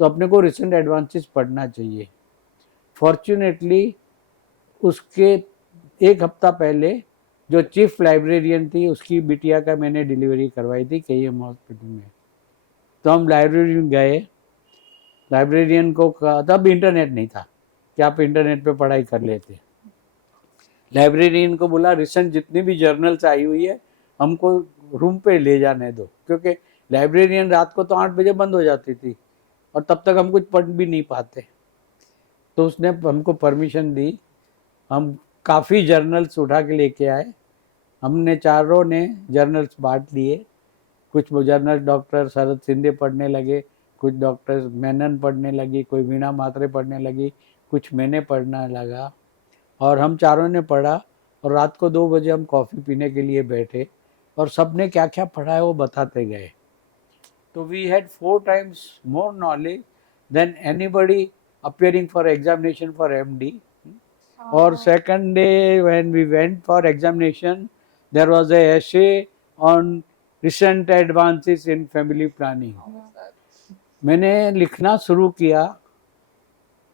तो अपने को रिसेंट एडवांसेस पढ़ना चाहिए। फॉर्चुनेटली उसके एक हफ्ता पहले जो चीफ लाइब्रेरियन थी उसकी बिटिया का मैंने डिलीवरी करवाई थी KEM हॉस्पिटल में। तो हम लाइब्रेरियन गए, लाइब्रेरियन को कहा, तब इंटरनेट नहीं था कि आप इंटरनेट पे पढ़ाई कर लेते। लाइब्रेरियन को बोला रिसेंट जितनी भी जर्नल्स आई हुई है हमको रूम पे ले जाने दो, क्योंकि लाइब्रेरियन रात को तो 8 बजे बंद हो जाती थी और तब तक हम कुछ पढ़ भी नहीं पाते। तो उसने हमको परमिशन दी, हम काफ़ी जर्नल्स उठा के लेके आए। हमने चारों ने जर्नल्स बांट लिए, कुछ जर्नल डॉक्टर शरद शिंदे पढ़ने लगे, कुछ डॉक्टर मेनन पढ़ने लगी, कोई वीणा मात्रे पढ़ने लगी, कुछ मैंने पढ़ना लगा, और हम चारों ने पढ़ा। और रात को 2 बजे हम कॉफ़ी पीने के लिए बैठे और सब ने क्या क्या पढ़ा है वो बताते गए। तो we had 4 times more knowledge than anybody appearing for examination for MD. Or second day when we went for examination, there was a essay on recent advances in family planning. मैंने लिखना शुरू किया,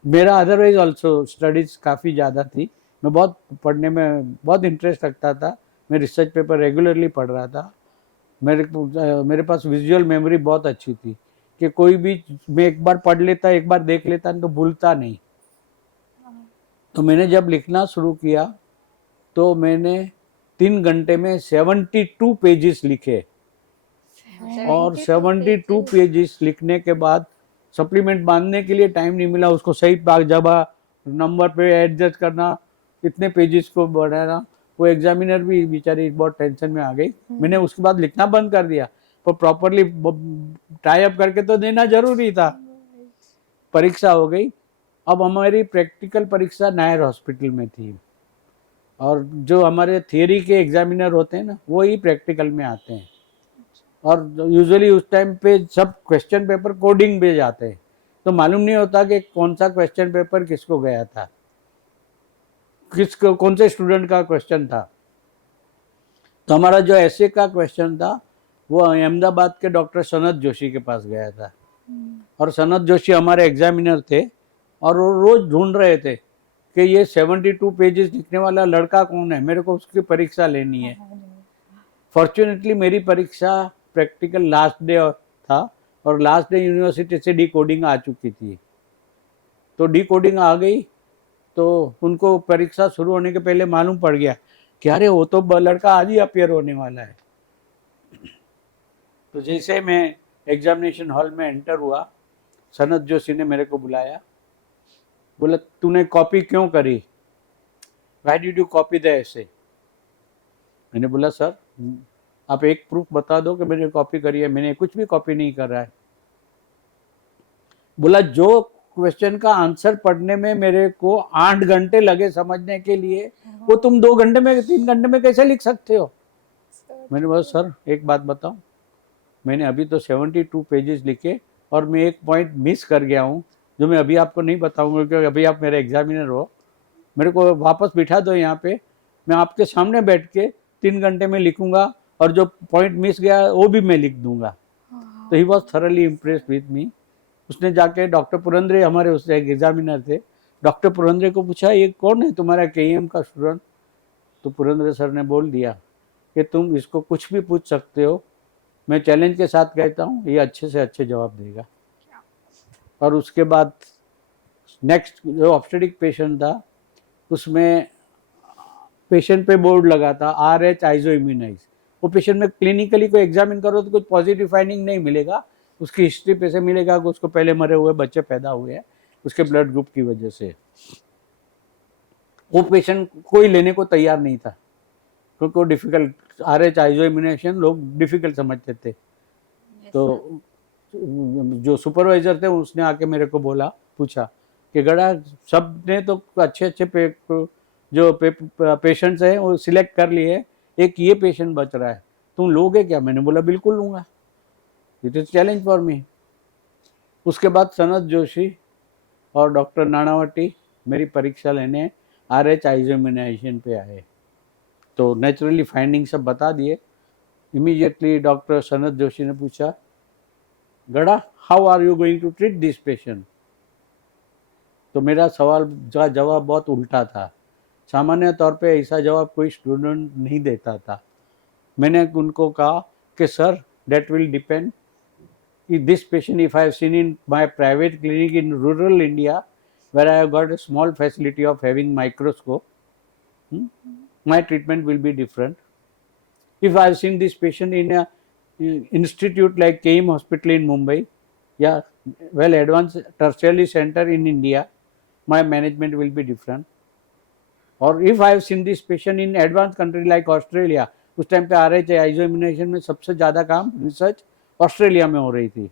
मेरा अदरवाइज ऑल्सो स्टडीज़ काफ़ी ज़्यादा थी, मैं बहुत पढ़ने में बहुत इंटरेस्ट रखता था, मैं रिसर्च पेपर रेगुलरली पढ़ रहा था। मेरे पास विजुअल मेमोरी बहुत अच्छी थी कि कोई भी मैं एक बार पढ़ लेता, एक बार देख लेता तो भूलता नहीं। तो मैंने जब लिखना शुरू किया तो मैंने 3 घंटे में 72 पेजेस लिखे, और 72 पेजेस लिखने के बाद सप्लीमेंट बांधने के लिए टाइम नहीं मिला, उसको सही जगह नंबर पे एडजस्ट करना, इतने पेजेस को बढ़ाना। वो एग्जामिनर भी बेचारी बहुत टेंशन में आ गई। मैंने उसके बाद लिखना बंद कर दिया, पर प्रॉपरली टाई अप करके तो देना जरूरी था। परीक्षा हो गई। अब हमारी प्रैक्टिकल परीक्षा नायर हॉस्पिटल में थी, और जो हमारे थियरी के एग्जामिनर होते हैं ना वो ही प्रैक्टिकल में आते हैं, और यूजुअली उस टाइम पे सब क्वेश्चन पेपर कोडिंग पे जाते हैं, तो मालूम नहीं होता कि कौन सा क्वेश्चन पेपर किसको गया था, किसको कौन से स्टूडेंट का क्वेश्चन था। तो हमारा जो ऐसे का क्वेश्चन था वो अहमदाबाद के डॉक्टर सनत जोशी के पास गया था, और सनत जोशी हमारे एग्जामिनर थे, और वो रोज ढूंढ रहे थे कि ये 72 पेजेस लिखने वाला लड़का कौन है, मेरे को उसकी परीक्षा लेनी है। फॉर्चुनेटली मेरी परीक्षा प्रैक्टिकल लास्ट डे था, और लास्ट डे यूनिवर्सिटी से डिकोडिंग आ चुकी थी। तो डिकोडिंग आ गई तो उनको परीक्षा शुरू होने के पहले मालूम पड़ गया कि अरे वो तो लड़का आज ही अपियर होने वाला है। तो जैसे मैं एग्जामिनेशन हॉल में एंटर हुआ, सनत जोशी ने मेरे को बुलाया, बोला तूने कॉपी क्यों करी, why did you copy the ऐसे। मैंने बोला सर आप एक प्रूफ बता दो कि मैंने कॉपी करी है, मैंने कुछ भी कॉपी नहीं कर रहा है। बोला जो क्वेश्चन का आंसर पढ़ने में मेरे को 8 घंटे लगे समझने के लिए, वो तुम 2 घंटे में 3 घंटे में कैसे लिख सकते हो। मैंने बोला सर एक बात बताऊं, मैंने अभी तो 72 पेजेस लिखे और मैं एक पॉइंट मिस कर गया हूँ जो मैं अभी आपको नहीं बताऊंगा, क्योंकि अभी आप मेरे एग्जामिनर हो, मेरे को वापस बिठा दो यहाँ पे, मैं आपके सामने बैठ के 3 घंटे में लिखूंगा, और जो पॉइंट मिस गया वो भी मैं लिख दूंगा। तो he was thoroughly impressed with me. उसने जाके डॉक्टर पुरंदरे, हमारे उस एग्जामिनर थे, डॉक्टर पुरंदरे को पूछा ये कौन है तुम्हारा KEM का स्टूडेंट। तो पुरंदरे सर ने बोल दिया कि तुम इसको कुछ भी पूछ सकते हो, मैं चैलेंज के साथ कहता हूँ ये अच्छे से अच्छे जवाब देगा। और उसके बाद नेक्स्ट जो ऑब्स्टेटिक पेशेंट था उसमें पेशेंट पे बोर्ड लगा था RH आइजो इम्यूनाइज। वो पेशेंट में क्लिनिकली को एग्जामिन करो तो कुछ पॉजिटिव फाइंडिंग नहीं मिलेगा, उसकी हिस्ट्री पे से मिलेगा कि उसको पहले मरे हुए बच्चे पैदा हुए हैं उसके ब्लड ग्रुप की वजह से। वो पेशेंट कोई लेने को तैयार नहीं था क्योंकि वो डिफिकल्ट, RH आइजो इम्यूनेशन लोग डिफिकल्ट समझते थे। तो जो सुपरवाइजर थे उसने आके मेरे को बोला, पूछा कि गड़ा सब ने तो अच्छे अच्छे जो पेशेंट्स हैं वो सिलेक्ट कर लिए, एक ये पेशेंट बच रहा है, तुम लोगे क्या? मैंने बोला बिल्कुल लूँगा, it is challenge for me. उसके बाद सनत जोशी और डॉक्टर नानावटी मेरी परीक्षा लेने RH आइसोमिनाइजेशन पे आए, तो नेचुरली फाइंडिंग सब बता दिए। इमीडिएटली डॉक्टर सनत जोशी ने पूछा, Gada how are you going to treat this patient? तो मेरा सवाल का जवाब बहुत उल्टा था। सामान्य तौर पे ऐसा जवाब कोई स्टूडेंट नहीं देता था। मैंने उनको कहा कि sir that will depend, this patient if I have seen in my private clinic in rural India where I have got a small facility of having microscope, my treatment will be different. If I have seen this patient in a institute like KIM hospital in Mumbai, yeah, well advanced tertiary center in India, my management will be different. और if I have seen this patient in advanced country like Australia, उस टाइम पे RH आइसोमिनेशन में सबसे ज़्यादा काम रिसर्च ऑस्ट्रेलिया में हो रही थी,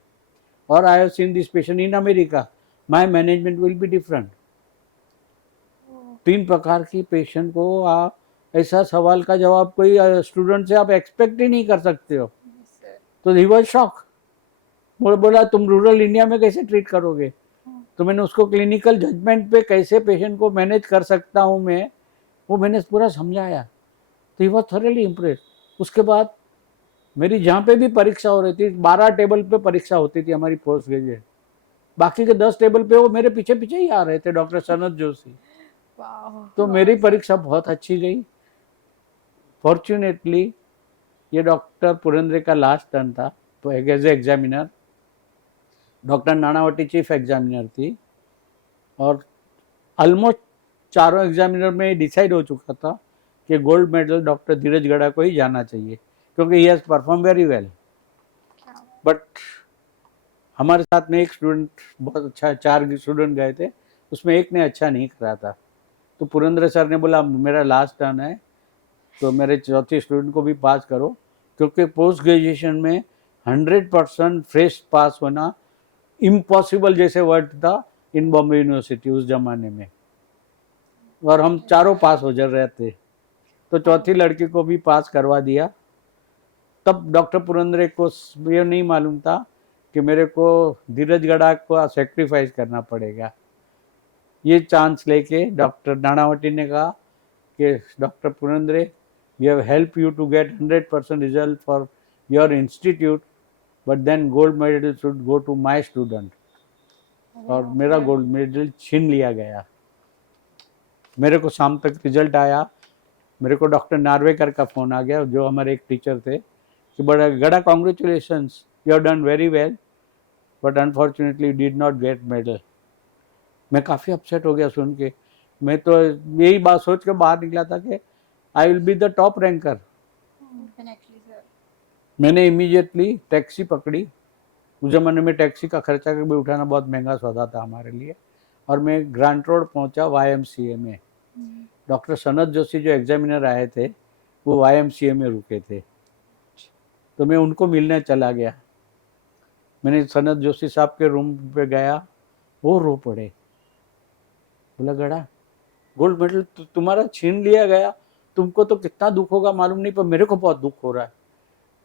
or I have seen this patient in America, my management will be different. 3 प्रकार की पेशेंट को आप ऐसा सवाल का जवाब कोई स्टूडेंट से आप एक्सपेक्ट ही नहीं कर सकते हो। तो ही वॉज शॉक, बोला तुम रूरल इंडिया में कैसे ट्रीट करोगे? तो मैंने उसको क्लिनिकल जजमेंट पे कैसे पेशेंट को मैनेज कर सकता हूँ मैं, वो मैंने पूरा समझाया। तो ही वॉज थॉरली इम्प्रेस्ड। उसके बाद मेरी जहाँ पे भी परीक्षा हो रही थी, 12 टेबल पे परीक्षा होती थी हमारी पोस्ट ग्रेजुएट, बाकी के 10 टेबल पे वो मेरे पीछे पीछे ही आ रहे थे, डॉक्टर सनत जोशी। तो मेरी परीक्षा बहुत अच्छी गई। फॉर्चुनेटली ये डॉक्टर पुरेंद्र का लास्ट टर्न था, तो as a examiner doctor Nanavati chief examiner थी, और ऑलमोस्ट चारों एग्जामिनर में डिसाइड हो चुका था कि गोल्ड मेडल डॉक्टर धीरज गड़ा को ही जाना चाहिए, क्योंकि he has perform very well. But हमारे साथ में एक स्टूडेंट बहुत अच्छा, 4 स्टूडेंट गए थे, उसमें एक ने अच्छा नहीं करा था। तो पुरेंद्र सर ने बोला मेरा लास्ट टर्न है, तो मेरे चौथे स्टूडेंट को भी पास करो, क्योंकि पोस्ट ग्रेजुएशन में 100% फ्रेश पास होना इम्पॉसिबल जैसे वर्ड था इन बॉम्बे यूनिवर्सिटी उस जमाने में, और हम चारों पास हो जा रहे थे। तो चौथी लड़की को भी पास करवा दिया। तब डॉक्टर पुरेंद्र को ये नहीं मालूम था कि मेरे को धीरज गड़ा को सेक्रीफाइस करना पड़ेगा। ये चांस लेके डॉक्टर नानावटी ने कहा कि doctor Purendra, we have help you to get 100% result for your institute, but then gold medal should go to my student. और मेरा गोल्ड मेडल छीन लिया गया। मेरे को शाम तक रिजल्ट आया, मेरे को डॉक्टर नार्वेकर का फ़ोन आ गया, जो हमारे एक टीचर थे, कि बड़ा गड़ा congratulations, you have done very well, but unfortunately you did not gate medal. मैं काफ़ी अपसेट हो गया सुन के। मैं तो यही बात सोच के बाहर निकला था कि I will be the top ranker. मैंने इमीडिएटली टैक्सी पकड़ी। उस जमाने में टैक्सी का खर्चा भी उठाना बहुत महंगा सौदा था हमारे लिए, और मैं ग्रांट रोड पहुंचा YMCA में। डॉक्टर सनत जोशी जो एग्जामिनर आए थे वो YMCA में रुके थे, तो मैं उनको मिलने चला गया। मैंने सनत जोशी साहब के रूम पे गया, वो रो पड़े। बोला गड़ा गोल्ड मेडल तुम्हारा छीन लिया गया, तुमको तो कितना दुख होगा मालूम नहीं, पर मेरे को बहुत दुख हो रहा है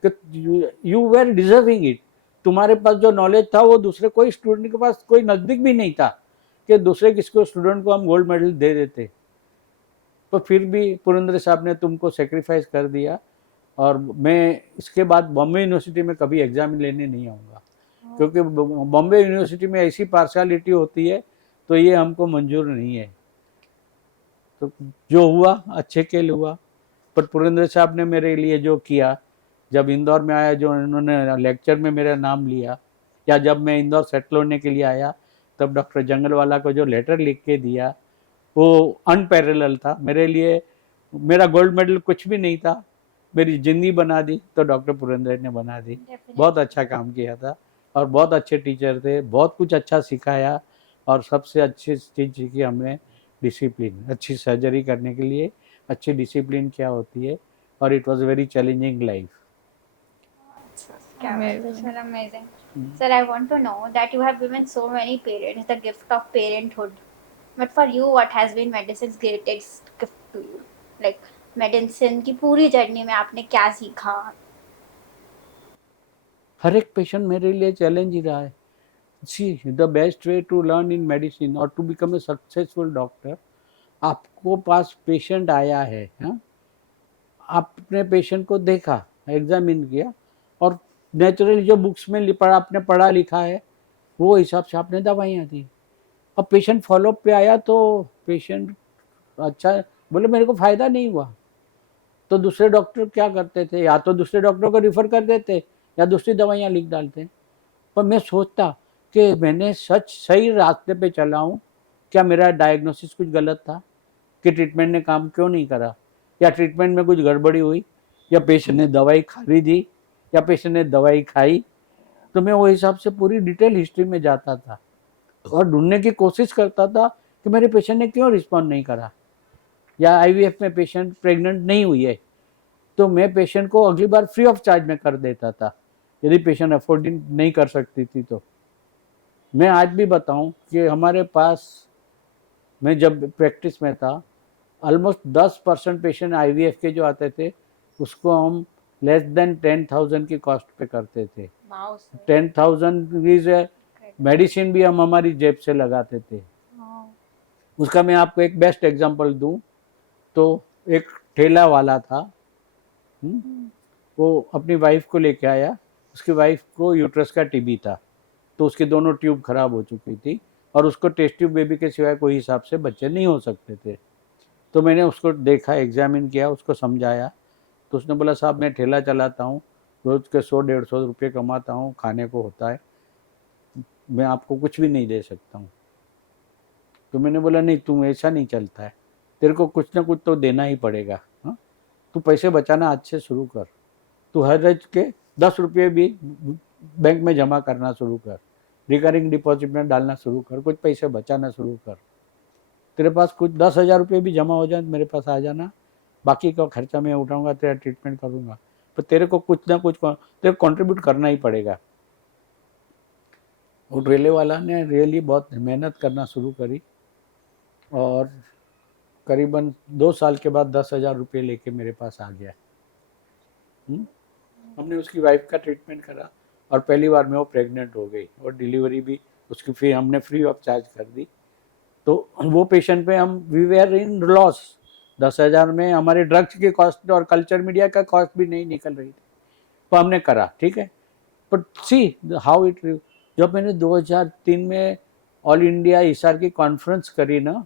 कि यू वेर डिजर्विंग इट। तुम्हारे पास जो नॉलेज था वो दूसरे कोई स्टूडेंट के पास कोई नज़दीक भी नहीं था कि दूसरे किसी स्टूडेंट को हम गोल्ड मेडल दे देते। तो फिर भी पुरेंद्र साहब ने तुमको सेक्रीफाइस कर दिया, और मैं इसके बाद बॉम्बे यूनिवर्सिटी में कभी एग्जाम लेने नहीं आऊँगा, क्योंकि बॉम्बे यूनिवर्सिटी में ऐसी पार्शियलिटी होती है, तो ये हमको मंजूर नहीं है। तो जो हुआ अच्छे के लिए हुआ। पर पुरेंद्र साहब ने मेरे लिए जो किया, जब इंदौर में आया, जो उन्होंने लेक्चर में मेरा नाम लिया, या जब मैं इंदौर सेटल होने के लिए आया, तब डॉक्टर जंगलवाला को जो लेटर लिख के दिया वो अनपैरेलल था मेरे लिए। मेरा गोल्ड मेडल कुछ भी नहीं था, मेरी जिंदगी बना दी तो डॉक्टर पुरेंद्र ने बना दी। बहुत अच्छा काम किया था, और बहुत अच्छे टीचर थे, बहुत कुछ अच्छा सिखाया, और सबसे अच्छी चीज़ सीखी हमने डिसिप्लिन। अच्छी सर्जरी करने के लिए अच्छी डिसिप्लिन क्या होती है, और it was very challenging life. Amazing. Sir, I want to know that you have given so many parents the gift of parenthood. But for you, what has been medicine's greatest gift to you? Like medicine की पूरी जर्नी में आपने क्या सीखा? हर एक पेशेंट मेरे लिए चैलेंज ही रहा है. See the best way to learn in medicine और to become a successful doctor, आपको पास पेशेंट आया है, हाँ, आपने पेशेंट को देखा, एग्जामिन किया और नेचुरली जो बुक्स में आपने पढ़ा लिखा है वो हिसाब से आपने दवाइयाँ दी. अब पेशेंट फॉलोअप पे आया तो पेशेंट अच्छा बोले मेरे को फ़ायदा नहीं हुआ, तो दूसरे डॉक्टर क्या करते थे, या तो दूसरे डॉक्टर को रिफ़र कर देते या दूसरी दवाइयाँ लिख डालते. पर मैं सोचता कि मैंने सही रास्ते पे चला हूँ, क्या मेरा डायग्नोसिस कुछ गलत था कि ट्रीटमेंट ने काम क्यों नहीं करा, या ट्रीटमेंट में कुछ गड़बड़ी हुई, या पेशेंट ने दवाई खरीदी या पेशेंट ने दवाई खाई. तो मैं वो हिसाब से पूरी डिटेल हिस्ट्री में जाता था और ढूंढने की कोशिश करता था कि मेरे पेशेंट ने क्यों रिस्पॉन्ड नहीं करा, या आईवीएफ में पेशेंट प्रेग्नेंट नहीं हुई है तो मैं पेशेंट को अगली बार फ्री ऑफ चार्ज में कर देता था, यदि पेशेंट अफोर्ड नहीं कर सकती थी. तो मैं आज भी बताऊं कि हमारे पास, मैं जब प्रैक्टिस में था, ऑलमोस्ट 10% पेशेंट आईवीएफ के जो आते थे उसको हम लेस देन 10,000 की कॉस्ट पे करते थे. 10,000 इज मेडिसिन भी हम हमारी जेब से लगाते थे. उसका मैं आपको एक बेस्ट एग्जांपल दूं तो एक ठेला वाला था, वो अपनी वाइफ को लेके आया, उसकी वाइफ को यूट्रस का टीबी था, तो उसकी दोनों ट्यूब खराब हो चुकी थी और उसको टेस्ट ट्यूब बेबी के सिवाय कोई हिसाब से बच्चे नहीं हो सकते थे. तो मैंने उसको देखा, एग्जामिन किया, उसको समझाया. तो उसने बोला साहब मैं ठेला चलाता हूँ, रोज़ के 100-150 रुपये कमाता हूँ, खाने को होता है, मैं आपको कुछ भी नहीं दे सकता हूँ. तो मैंने बोला नहीं, तुम ऐसा नहीं चलता है, तेरे को कुछ ना कुछ तो देना ही पड़ेगा. हाँ, तू पैसे बचाना आज से शुरू कर, तू हर रोज के 10 रुपये भी बैंक में जमा करना शुरू कर, रिकरिंग डिपॉजिट में डालना शुरू कर, कुछ पैसे बचाना शुरू कर. तेरे पास कुछ 10,000 रुपये भी जमा हो जाए मेरे पास आ जाना, बाकी का खर्चा मैं उठाऊंगा, तेरा ट्रीटमेंट करूंगा, पर तेरे को कुछ ना कुछ तेरे कंट्रीब्यूट करना ही पड़ेगा. वो रेले वाला ने रियली बहुत मेहनत करना शुरू करी और करीबन 2 साल के बाद 10,000 रुपये लेके मेरे पास आ गया. हमने उसकी वाइफ का ट्रीटमेंट करा और पहली बार में वो प्रेग्नेंट हो गई और डिलीवरी भी उसकी फिर हमने फ्री ऑफ चार्ज कर दी. तो वो पेशेंट पे हम वी वेयर इन लॉस. 10,000 में हमारे ड्रग्स की कॉस्ट और कल्चर मीडिया का कॉस्ट भी नहीं निकल रही थी, तो हमने करा, ठीक है. बट सी हाउ इट, जब मैंने 2003 में ऑल इंडिया ईसार की कॉन्फ्रेंस करी ना,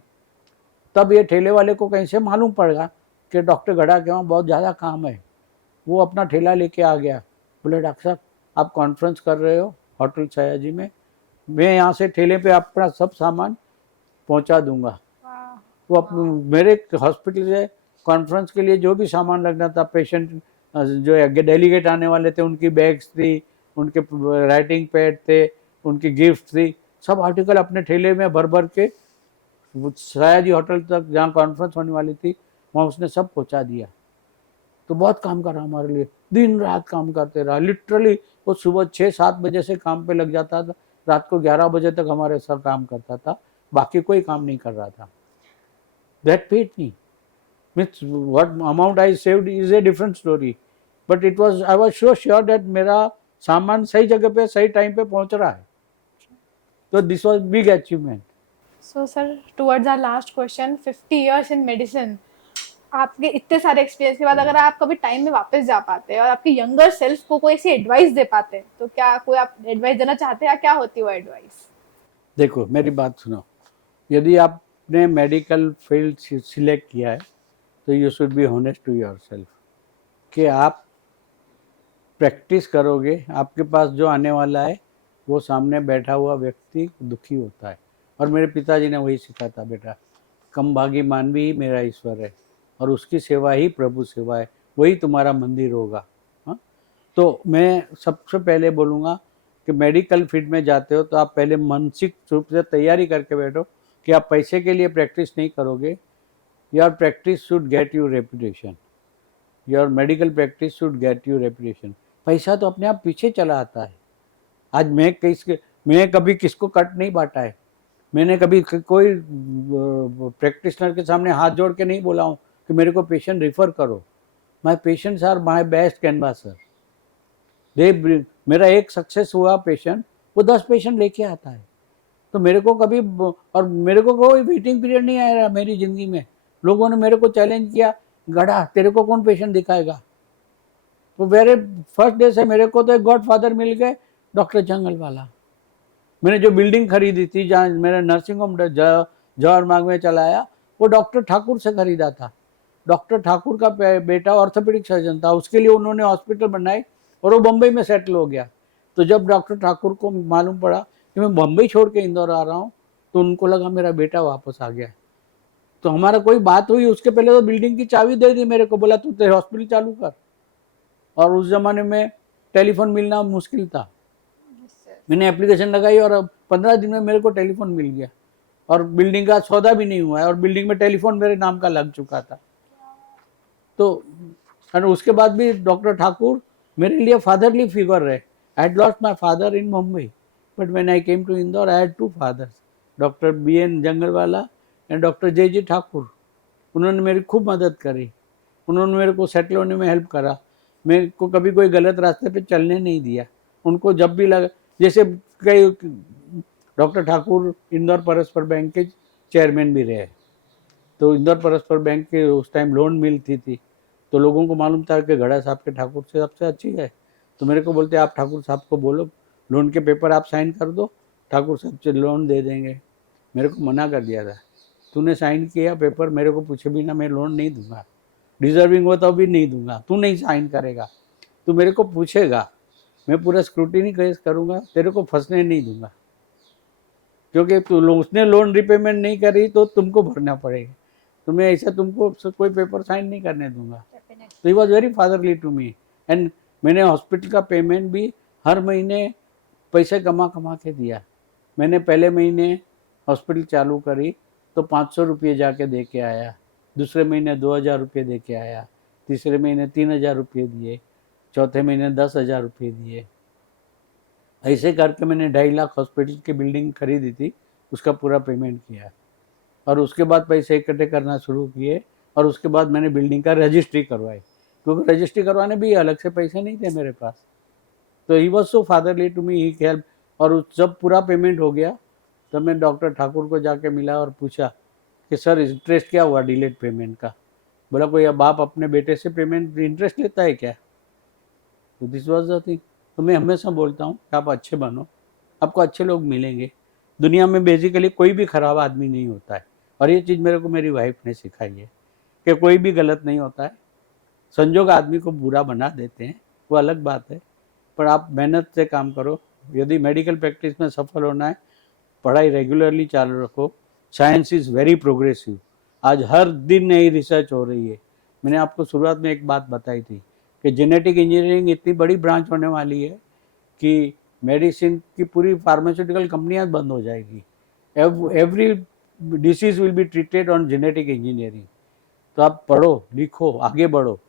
तब ये ठेले वाले को कहीं से मालूम पड़ेगा कि डॉक्टर गड़ा के वहाँ बहुत ज़्यादा काम है. वो अपना ठेला लेके आ गया, बोले डॉक्टर साहब आप कॉन्फ्रेंस कर रहे हो होटल सयाजी में, मैं यहाँ से ठेले पे अपना सब सामान पहुँचा दूंगा. वो मेरे हॉस्पिटल से कॉन्फ्रेंस के लिए जो भी सामान लगना था, पेशेंट जो डेलीगेट आने वाले थे उनकी बैग्स थी, उनके राइटिंग पैड थे, उनकी गिफ्ट थी, सब आर्टिकल अपने ठेले में भर भर के सयाजी होटल तक जहाँ कॉन्फ्रेंस होने वाली थी वहाँ उसने सब पहुँचा दिया. तो बहुत काम करा हमारे लिए, दिन रात काम करते रहा. लिटरली वो सुबह 6-7 बजे से काम पे लग जाता था, रात को 11 बजे तक हमारे सर काम करता था, बाकी कोई काम नहीं कर रहा था. That paid me. Means what amount I saved is a different story, but it was, I was so sure that मेरा सामान सही जगह पे सही टाइम पे पहुंच रहा है. तो this was big achievement. So sir, towards our last question, 50 years in medicine, आपके इतने सारे एक्सपीरियंस के बाद अगर आप कभी टाइम में वापस जा पाते हैं और आपके यंगर सेल्फ को कोई ऐसी एडवाइस दे पाते हैं, तो क्या कोई आप एडवाइस देना चाहते हैं, या क्या होती है वो एडवाइस? देखो मेरी बात सुनो, यदि आपने मेडिकल फील्ड सिलेक्ट किया है तो you should be honest to yourself कि आप प्रैक्टिस करोगे, आपके पास जो आने वाला है वो सामने बैठा हुआ व्यक्ति दुखी होता है. और मेरे पिताजी ने वही सिखाया, बेटा कम भागी मानवी ही मेरा ईश्वर है और उसकी सेवा ही प्रभु सेवा है, वही तुम्हारा मंदिर होगा. हाँ, तो मैं सबसे पहले बोलूँगा कि मेडिकल फील्ड में जाते हो तो आप पहले मानसिक रूप से तैयारी करके बैठो कि आप पैसे के लिए प्रैक्टिस नहीं करोगे. Your practice should get you reputation, your medical practice should get you reputation. पैसा तो अपने आप पीछे चला आता है. आज मैं कभी किसको कट नहीं बांटा है, मैंने कभी कोई प्रैक्टिशनर के सामने हाथ जोड़ के नहीं बोला हूँ कि मेरे को पेशेंट रिफ़र करो. My patients are my best canvasser. मेरा एक सक्सेस हुआ पेशेंट, वो 10 पेशेंट लेके आता है. तो मेरे को कभी और मेरे को कोई वेटिंग पीरियड नहीं आया मेरी ज़िंदगी में. लोगों ने मेरे को चैलेंज किया, गधा तेरे को कौन पेशेंट दिखाएगा. तो मेरे फर्स्ट डे से मेरे को तो एक गॉड फादर मिल गए, डॉक्टर जंगलवाला. मैंने जो बिल्डिंग खरीदी थी जहाँ मेरा नर्सिंग होम जवाहर बाग में चलाया, वो डॉक्टर ठाकुर से खरीदा था. डॉक्टर ठाकुर का बेटा ऑर्थोपेडिक सर्जन था, उसके लिए उन्होंने हॉस्पिटल बनाई और वो बम्बई में सेटल हो गया. तो जब डॉक्टर ठाकुर को मालूम पड़ा कि मैं बम्बई छोड़ के इंदौर आ रहा हूँ, तो उनको लगा मेरा बेटा वापस आ गया. तो हमारा कोई बात हुई, उसके पहले तो बिल्डिंग की चाबी दे दी मेरे को, बोला तू तेरे हॉस्पिटल चालू कर. और उस ज़माने में टेलीफोन मिलना मुश्किल था. मैंने एप्लीकेशन लगाई और 15 दिन में मेरे को टेलीफोन मिल गया. और बिल्डिंग का सौदा भी नहीं हुआ है और बिल्डिंग में टेलीफोन मेरे नाम का लग चुका था. तो और उसके बाद भी डॉक्टर ठाकुर मेरे लिए फादरली फिगर रहे. I had lost my father in Mumbai, but when I came to Indore I had 2 fathers, doctor BN Jungalwala and doctor JG Thakur. उन्होंने मेरी खूब मदद करी. उन्होंने मेरे को सेटल होने में हेल्प करा. मेरे को कभी कोई गलत रास्ते पे चलने नहीं दिया. उनको जब भी लगा, जैसे कई डॉक्टर ठाकुर इंदौर परस्पर बैंक के चेयरमैन भी रहे. तो इंदौर परस्पर बैंक के उस टाइम लोन मिलती थी, तो लोगों को मालूम था कि गड़ा साहब के ठाकुर से सबसे अच्छी है. तो मेरे को बोलते आप ठाकुर साहब को बोलो लोन के पेपर आप साइन कर दो, ठाकुर साहब से लोन दे देंगे. मेरे को मना कर दिया था, तूने साइन किया पेपर मेरे को पूछे बिना मैं लोन नहीं दूंगा. डिजर्विंग हो तो भी नहीं दूंगा. तू नहीं साइन करेगा, तू मेरे को पूछेगा, मैं पूरा स्क्रूटिनी केस करूँगा, तेरे को फंसने नहीं दूंगा. क्योंकि उसने लोन रिपेमेंट नहीं करी तो तुमको भरना पड़ेगा. तो मैं ऐसा तुमको कोई पेपर साइन नहीं करने दूंगा. तो he was very fatherly to me. And मैंने हॉस्पिटल का पेमेंट भी हर महीने पैसे कमा के दिया. मैंने पहले महीने हॉस्पिटल चालू करी तो 500 रुपये जाके दे के आया. दूसरे महीने 2000 रुपये दे के आया. तीसरे महीने 3000 रुपये दिए. चौथे महीने 10,000 रुपये दिए. ऐसे करके मैंने 2.5 लाख हॉस्पिटल की बिल्डिंग खरीदी थी, उसका पूरा पेमेंट किया. और उसके बाद पैसे इकट्ठे करना शुरू किए और उसके बाद मैंने बिल्डिंग का रजिस्ट्री करवाई, क्योंकि रजिस्ट्री करवाने भी अलग से पैसे नहीं थे मेरे पास. तो he was so fatherly to me, he help. और जब पूरा पेमेंट हो गया तब मैं डॉक्टर ठाकुर को जाके मिला और पूछा कि सर इंटरेस्ट क्या हुआ डिलेड पेमेंट का. बोला कोई बाप अपने बेटे से पेमेंट इंटरेस्ट लेता है क्या. तो दिस वॉज द थिंग. तो मैं हमेशा बोलता हूँ कि आप अच्छे बनो, आपको अच्छे लोग मिलेंगे. दुनिया में बेसिकली कोई भी ख़राब आदमी नहीं होता है. और ये चीज़ मेरे को मेरी वाइफ ने सिखाई है कि कोई भी गलत नहीं होता है. संजोग आदमी को बुरा बना देते हैं, वो अलग बात है, पर आप मेहनत से काम करो. यदि मेडिकल प्रैक्टिस में सफल होना है, पढ़ाई रेगुलरली चालू रखो. Science is very progressive. आज हर दिन नई रिसर्च हो रही है. मैंने आपको शुरुआत में एक बात बताई थी कि जेनेटिक इंजीनियरिंग इतनी बड़ी ब्रांच होने वाली है कि मेडिसिन की पूरी फार्मास्यूटिकल कंपनियां बंद हो जाएगी. Every disease will be treated on genetic engineering. तो आप पढ़ो, लिखो, आगे बढ़ो.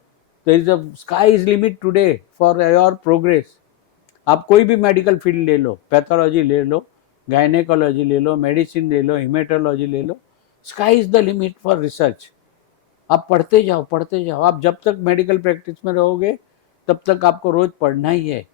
तो is the sky is limit today for your progress. आप कोई भी मेडिकल फील्ड ले लो, पैथोलॉजी ले लो, गायनेकोलॉजी ले लो, मेडिसिन ले लो, हिमेटोलॉजी ले लो, sky is the limit for research. आप पढ़ते जाओ, पढ़ते जाओ. आप जब तक मेडिकल प्रैक्टिस में रहोगे तब तक आपको रोज़ पढ़ना ही है.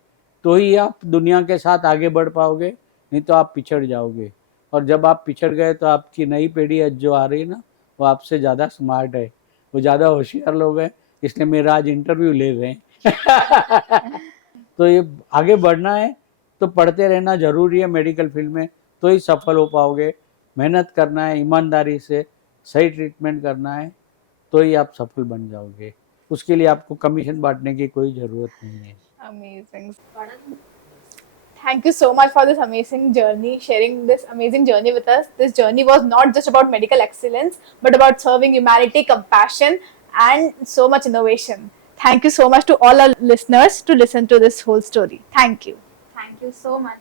तो ही आप दुनिया के साथ आगे बढ़ पाओगे, नहीं तो आप पिछड़ जाओगे. और जब आप पिछड़ गए तो आपकी नई पीढ़ी आज जो आ रही है ना, वो आपसे ज़्यादा स्मार्ट है, वो ज़्यादा होशियार लोग हैं, इसलिए मेरा आज इंटरव्यू ले रहे हैं. तो ये आगे बढ़ना है तो पढ़ते रहना ज़रूरी है मेडिकल फील्ड में, तो ही सफल हो पाओगे. मेहनत करना है, ईमानदारी से सही ट्रीटमेंट करना है, तो ही आप सफल बन जाओगे. उसके लिए आपको कमीशन बांटने की कोई ज़रूरत नहीं है. Amazing. Thank you so much for this amazing journey, sharing this amazing journey with us. This journey was not just about medical excellence, but about serving humanity, compassion, and so much innovation. Thank you so much to all our listeners to listen to this whole story. Thank you. Thank you so much.